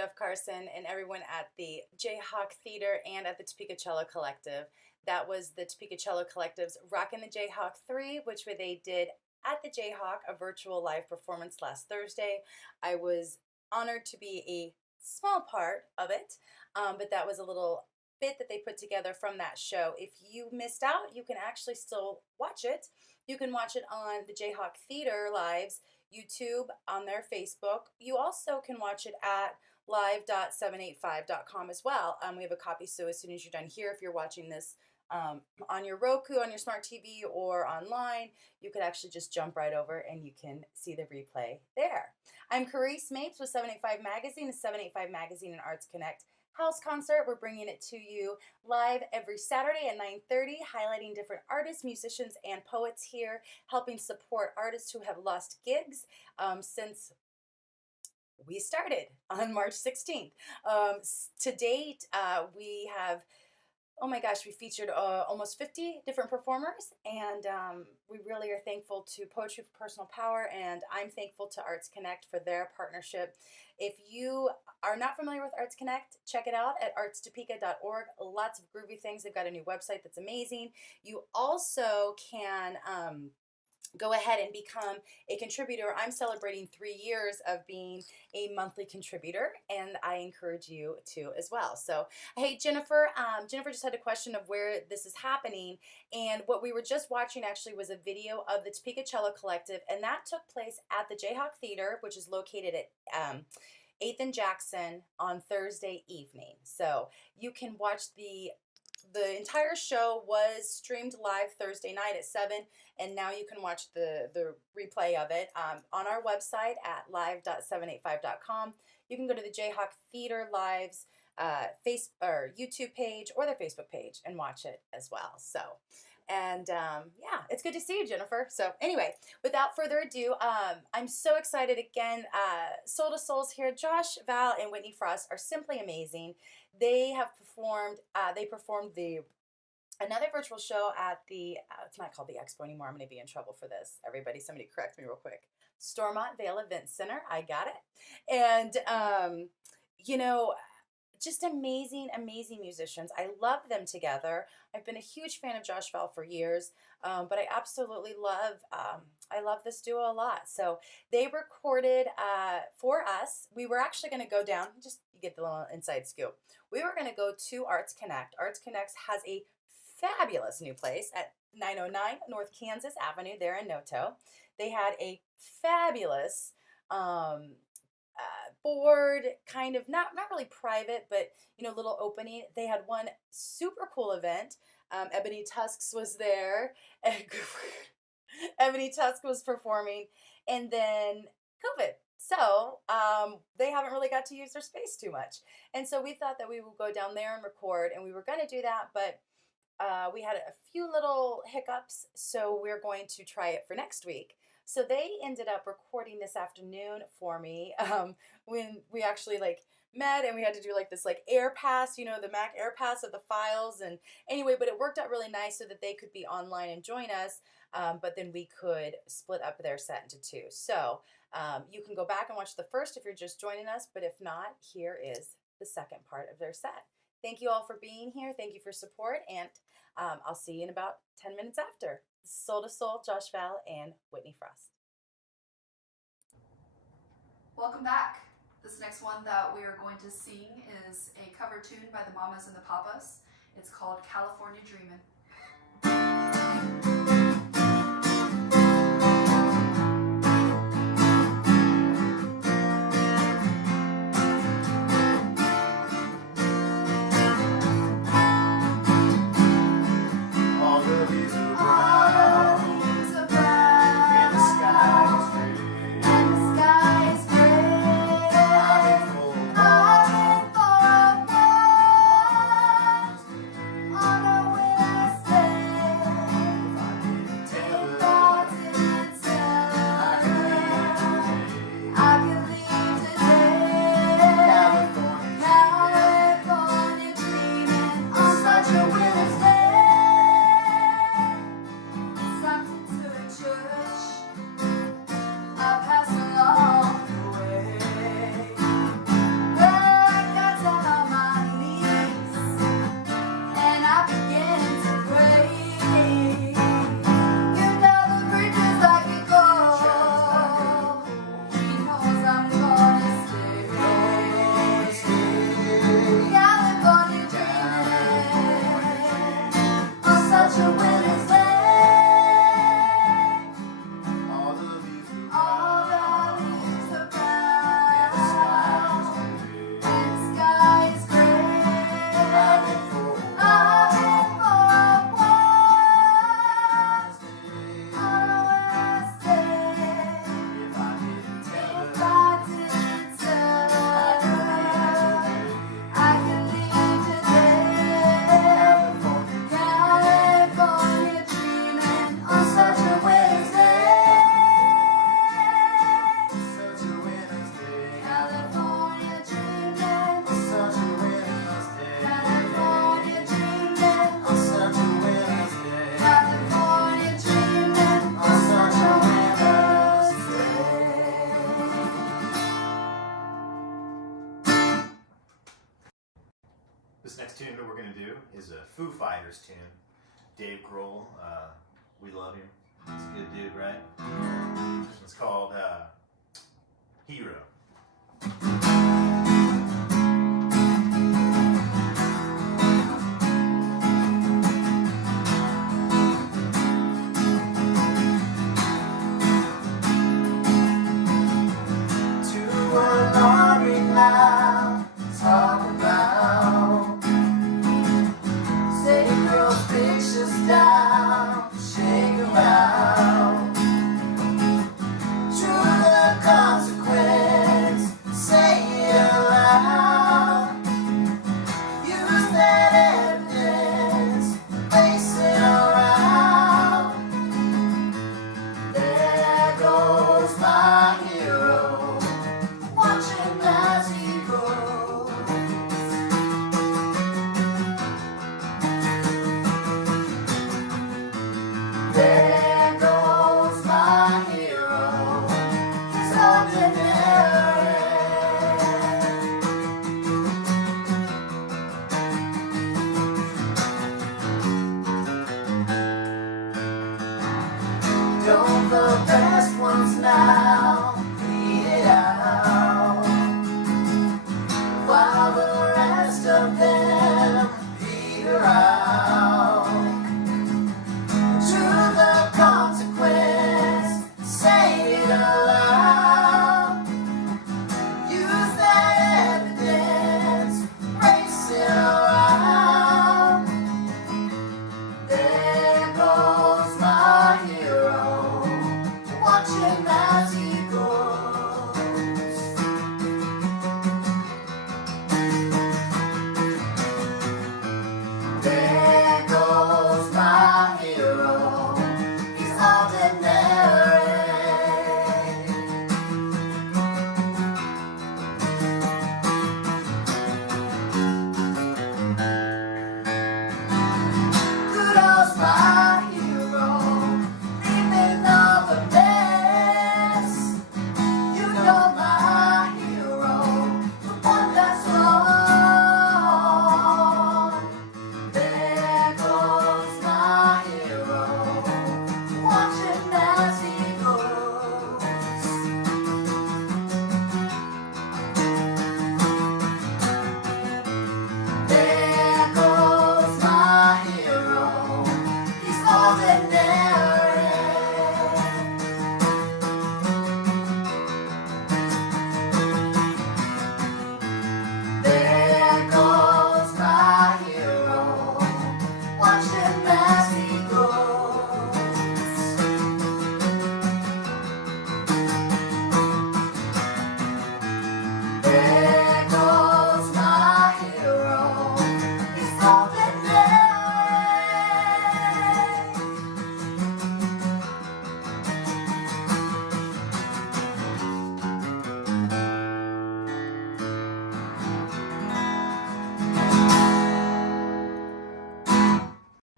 Jeff Carson and everyone at the Jayhawk Theater and at the Topeka Cello Collective. That was the Topeka Cello Collective's Rockin' the Jayhawk 3, which they did at the Jayhawk, a virtual live performance last Thursday. I was honored to be a small part of it, but that was a little bit that they put together from that show. If you missed out, you can actually still watch it. You can watch it on the Jayhawk Theater Live's YouTube, on their Facebook. You also can watch it at live.seveneightfive.com as well. We have a copy, so as soon as you're done here, if you're watching this on your Roku, on your smart TV, or online, you could actually just jump right over and you can see the replay there. I'm Carice Mapes with 785 Magazine, the 785 Magazine and ArtsConnect House Concert. We're bringing it to you live every Saturday at 9:30, highlighting different artists, musicians, and poets here, helping support artists who have lost gigs since we started on March 16th. To date, we have, oh my gosh, we featured almost 50 different performers, and we really are thankful to Poetry for Personal Power, and I'm thankful to ArtsConnect for their partnership. If you are not familiar with ArtsConnect, check it out at artstopeka.org. Lots of groovy things. They've got a new website that's amazing. You also can go ahead and become a contributor. I'm celebrating 3 years of being a monthly contributor, and I encourage you to as well. So, hey, Jennifer just had a question of where this is happening, and what we were just watching actually was a video of the Topeka Cello Collective, and that took place at the Jayhawk Theater, which is located at 8th and Jackson on Thursday evening. So you can watch the entire show was streamed live Thursday night at 7, and now you can watch the replay of it on our website at live.785.com. You can go to the Jayhawk Theater Live's YouTube page or their Facebook page and watch it as well. So, and yeah, it's good to see you, Jennifer. So anyway, without further ado, I'm so excited again. Soul to Souls here. Josh Vowell and Whitney Frost are simply amazing. They have performed, another virtual show at the, it's not called the Expo anymore. I'm going to be in trouble for this. Everybody, somebody correct me real quick. Stormont Vale Event Center. I got it. And, you know, just amazing, amazing musicians. I love them together. I've been a huge fan of Josh Vowell for years, but I absolutely love, I love this duo a lot. So they recorded for us. We were actually going to go down, just you get the little inside scoop. We were going to go to ArtsConnect. ArtsConnect has a fabulous new place at 909 North Kansas Avenue there in Noto. They had a fabulous board, kind of not really private, but you know, little opening. They had one super cool event. Ebony Tusks was there, and Ebony Tusk was performing, and then COVID. So they haven't really got to use their space too much, and so we thought that we would go down there and record, and we were going to do that, but we had a few little hiccups, so we're going to try it for next week. So they ended up recording this afternoon for me when we actually met, and we had to do this air pass, you know, the Mac air pass of the files. And anyway, but it worked out really nice so that they could be online and join us, but then we could split up their set into two. So you can go back and watch the first if you're just joining us, but if not, here is the second part of their set. Thank you all for being here. Thank you for support, and I'll see you in about 10 minutes after. Soul to Soul, Josh Vowell and Whitney Frost. Welcome back. This next one that we are going to sing is a cover tune by the Mamas and the Papas. It's called California Dreamin'. This next tune that we're going to do is a Foo Fighters tune. Dave Grohl, we love him. He's a good dude, right? This one's called Hero. Don't the best ones now bleed it out, while the rest of them peter out? To the consequence, say it aloud. Use that evidence, race it around. There goes my hero, watch him as he goes. There goes my hero, he's ordinary. Kudos my hero, leaving all the mess. You know my hero, the one that's wrong. There goes my hero, watch him as he goes. There goes my hero, he's ordinary. There goes my hero, watch him as he goes. There goes my hero, he's ordinary.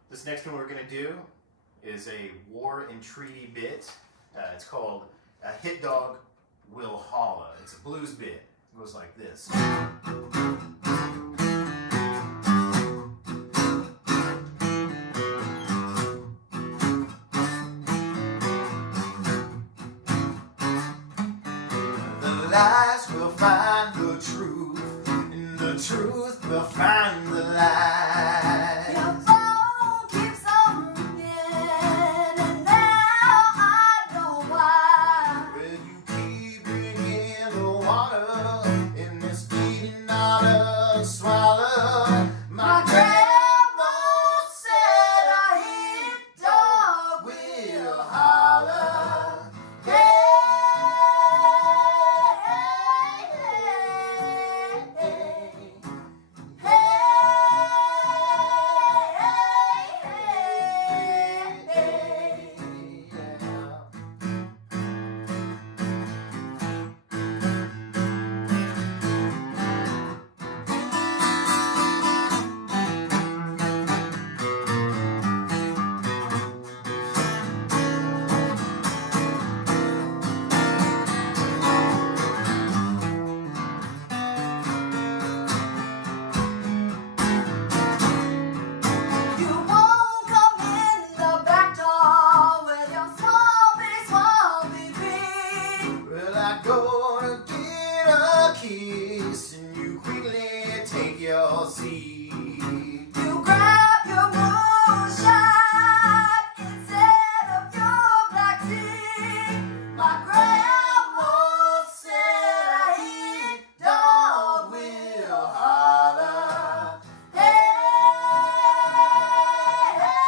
This next one we're going to do is a war and treaty bit. It's called Hit Dog Will Holla. It's a blues bit. It goes like this. The lies will find the truth, and the truth will find the lies. Your phone keeps on ringing, and now I know why. When you keep bringing the water in this bleeding out of swallow, My grandma said a hit dog will holler. Hey, hey, hey, hey. we'll see. You grab your moonshine instead of your black tea. My grandma said a heat dog will holler. Hey, hey,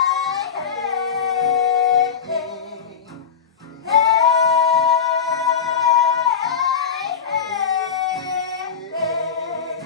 hey, hey, hey, hey, hey.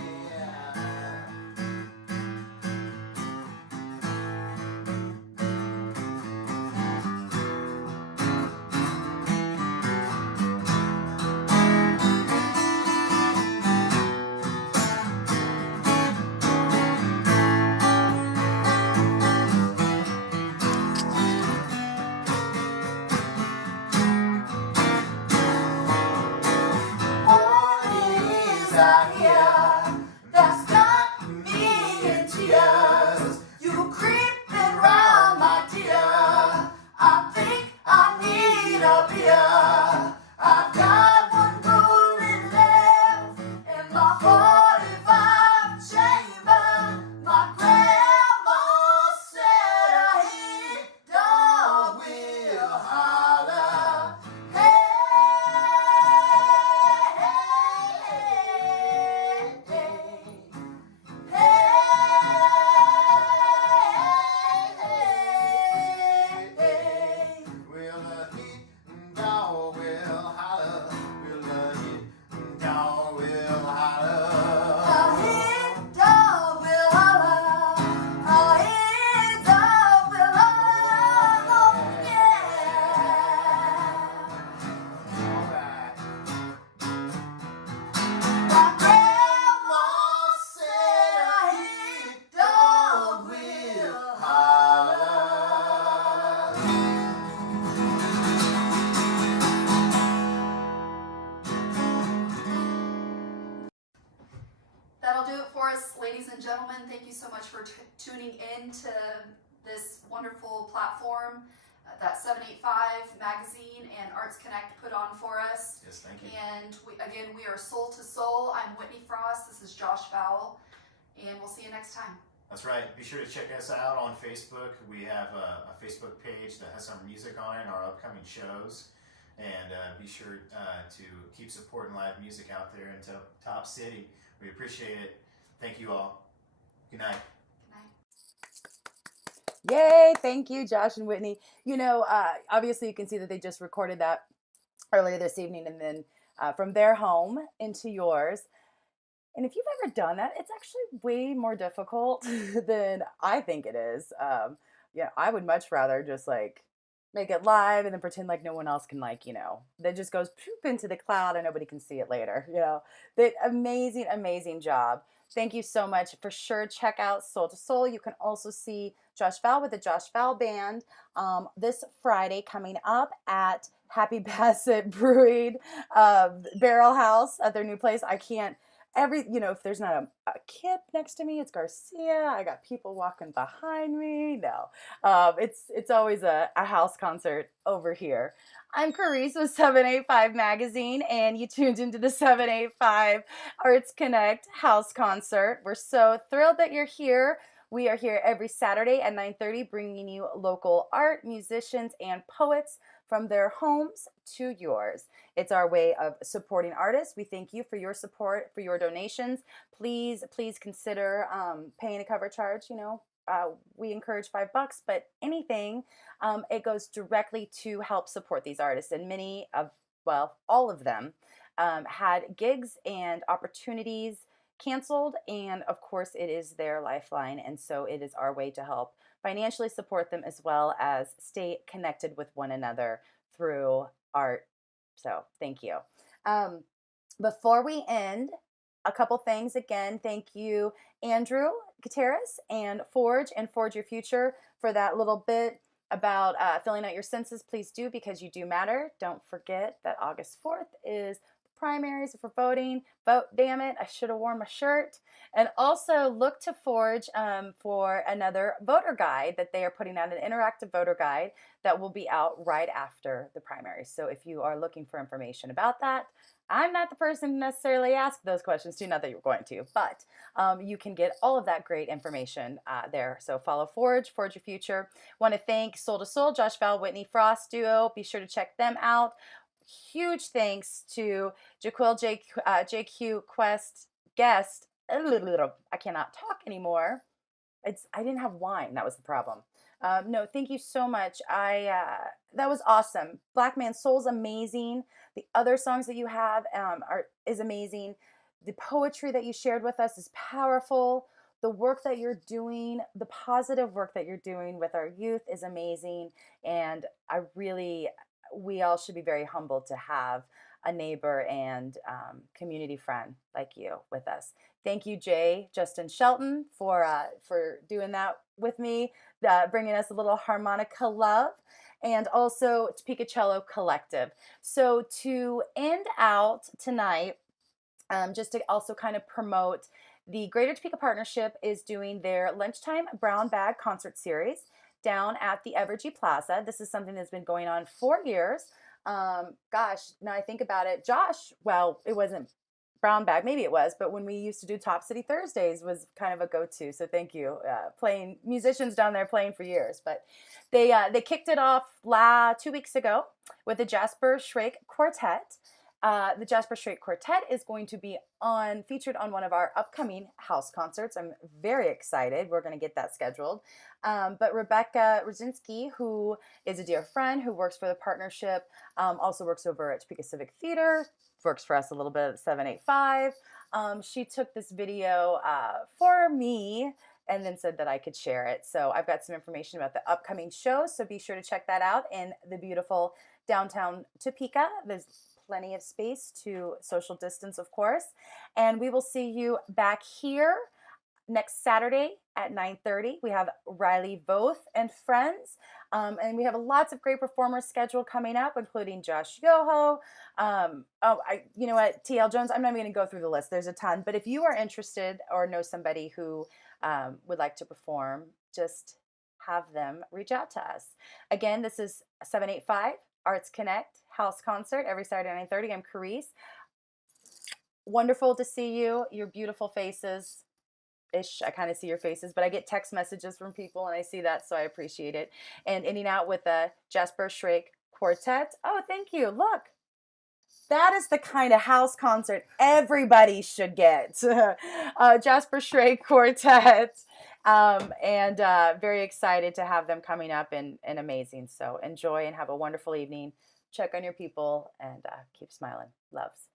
Mornings out here, that's got me in tears. You creeping round, my dear. I think I need a beer. I've got one bullet left in my 45 chamber. My grandma said a heat dog will holler. Hey, Will the heat dog will holler? Will the heat dog will holler? a hit dog will holler. A hit dog will holler. Yeah. All right. My grandma said a hit dog will holler. That'll do it for us, ladies and gentlemen. Thank you so much for tuning in to this wonderful platform that 785 Magazine and ArtsConnect put on for us. Yes, thank you. And we are Soul to Soul. I'm Whitney Frost. This is Josh Vowell. And we'll see you next time. That's right. Be sure to check us out on Facebook. We have a Facebook page that has our music on it and our upcoming shows. And be sure to keep supporting live music out there in Top City. We appreciate it. Thank you all. Good night. Good night. Yay, thank you, Josh and Whitney. You know, obviously you can see that they just recorded that earlier this evening and then from their home into yours. And if you've ever done that, it's actually way more difficult than I think it is. Yeah, I would much rather just like make it live and then pretend like no one else can that just goes poop into the cloud and nobody can see it later. That amazing, amazing job. Thank you so much. For sure, check out Soul to Soul. You can also see Josh Vowell with the Josh Vowell Band this Friday coming up at Happy Bassett Brewing Barrel House at their new place. I can't, if there's not a Kip next to me, it's Garcia. I got people walking behind me. No, it's always a house concert over here. I'm Carice with 785 Magazine, and you tuned into the 785 ArtsConnect House Concert. We're so thrilled that you're here. We are here every Saturday at 9:30, bringing you local art, musicians, and poets from their homes to yours. It's our way of supporting artists. We thank you for your support, for your donations. Please consider paying a cover charge. We encourage $5, but anything, it goes directly to help support these artists. And all of them had gigs and opportunities canceled, and of course it is their lifeline, and so it is our way to help financially support them as well as stay connected with one another through art. So thank you. Before we end, a couple things again. Thank you, Andrew Gutierrez and Forge Your Future for that little bit about filling out your census. Please do, because you do matter. Don't forget that August 4th is primaries for voting. Vote, damn it. I should have worn my shirt. And also look to Forge for another voter guide that they are putting out, an interactive voter guide that will be out right after the primaries. So if you are looking for information about that, I'm not the person to necessarily ask those questions to, not that you're going to, but you can get all of that great information there. So follow Forge Your Future. Want to thank Soul to Soul, Josh Vowell Whitney Frost duo. Be sure to check them out. Huge thanks to Jaquil JQ Quest guest. I cannot talk anymore. I didn't have wine. That was the problem. No, thank you so much. That was awesome. Black Man Soul's amazing. The other songs that you have is amazing. The poetry that you shared with us is powerful. The work that you're doing, the positive work that you're doing with our youth is amazing. And we all should be very humbled to have a neighbor and community friend like you with us. Thank you, Justin Shelton, for doing that with me, bringing us a little harmonica love, and also Topeka Cello Collective. So to end out tonight, just to also kind of promote, the Greater Topeka Partnership is doing their Lunchtime Brown Bag Concert Series down at the Evergy Plaza. This is something that's been going on for years. Gosh, now I think about it, Josh, well, it wasn't brown bag, maybe it was, but when we used to do Top City Thursdays was kind of a go-to. So thank you, playing musicians down there playing for years. But they kicked it off 2 weeks ago with the Jasper Shrake Quartet. The Jasper Shrake Quartet is going to be featured on one of our upcoming house concerts. I'm very excited. We're going to get that scheduled. But Rebecca Rosinski, who is a dear friend who works for the partnership, also works over at Topeka Civic Theater, works for us a little bit at 785. She took this video for me and then said that I could share it. So I've got some information about the upcoming shows, so be sure to check that out in the beautiful downtown Topeka. There's plenty of space to social distance, of course. And we will see you back here next Saturday at 9:30. We have Riley Voth and friends. And we have lots of great performers scheduled coming up, including Josh Yoho. You know what, TL Jones, I'm not even going to go through the list. There's a ton. But if you are interested or know somebody who would like to perform, just have them reach out to us. Again, this is 785 ArtsConnect House Concert every Saturday at 9:30. I'm Carice. Wonderful to see you. Your beautiful faces. I kind of see your faces, but I get text messages from people and I see that, so I appreciate it. And ending out with a Jasper Shrake Quartet. Oh, thank you. Look, that is the kind of house concert everybody should get. Jasper Shrake Quartet. And very excited to have them coming up and amazing. So enjoy and have a wonderful evening. Check on your people and keep smiling. Loves.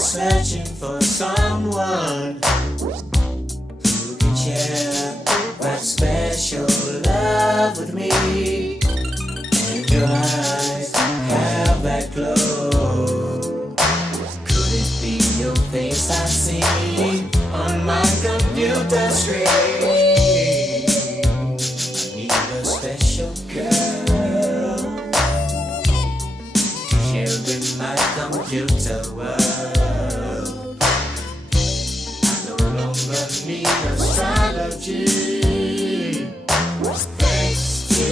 Searching for someone who can share that special love with me. And your eyes have that glow. Could it be your face I see on my computer screen? I need a special me astrology. Thanks to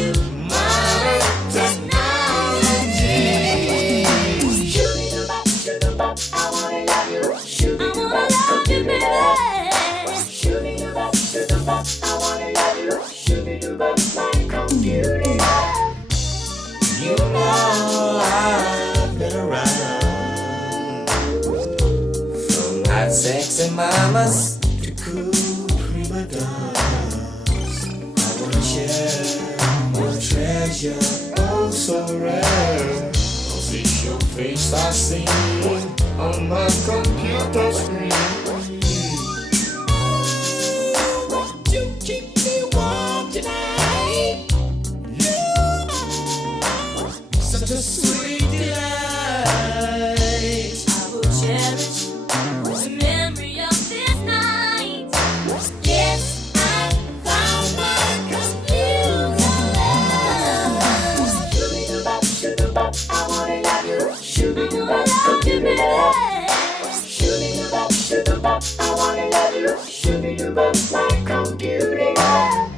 modern technology. I wanna love you, baby. I wanna love you, my computer. You know I've been around, from hot sexy mamas to cool prima donnas. I wanna share your treasure, oh so rare. Cause it's your face I see on my computer screen. Won't you keep me warm tonight? Such a sweet delight. I will cherish the memory of this night. Yes, I found my computer love. I wanna love you, baby. I wanna love you, my computer love.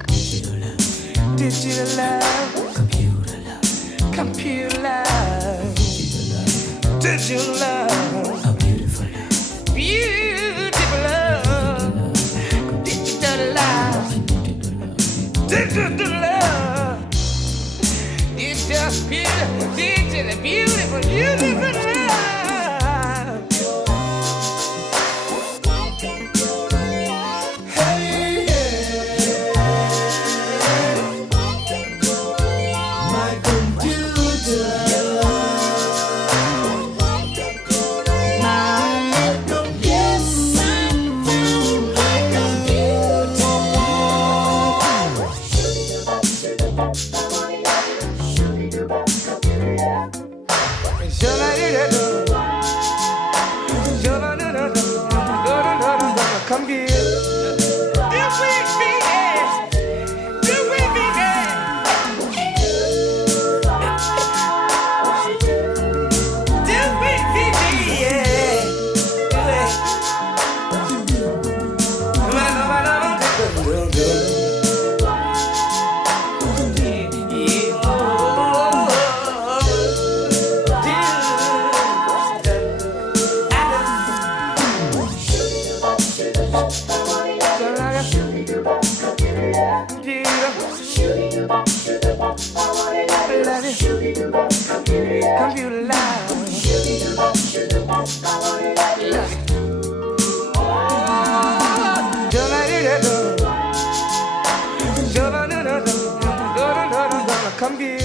Digital love, computer love, computer love, digital love, a beautiful love, beautiful love, digital love, digital love. It's just beautiful, digital, beautiful, beautiful love. Come here. Computer love. Come here.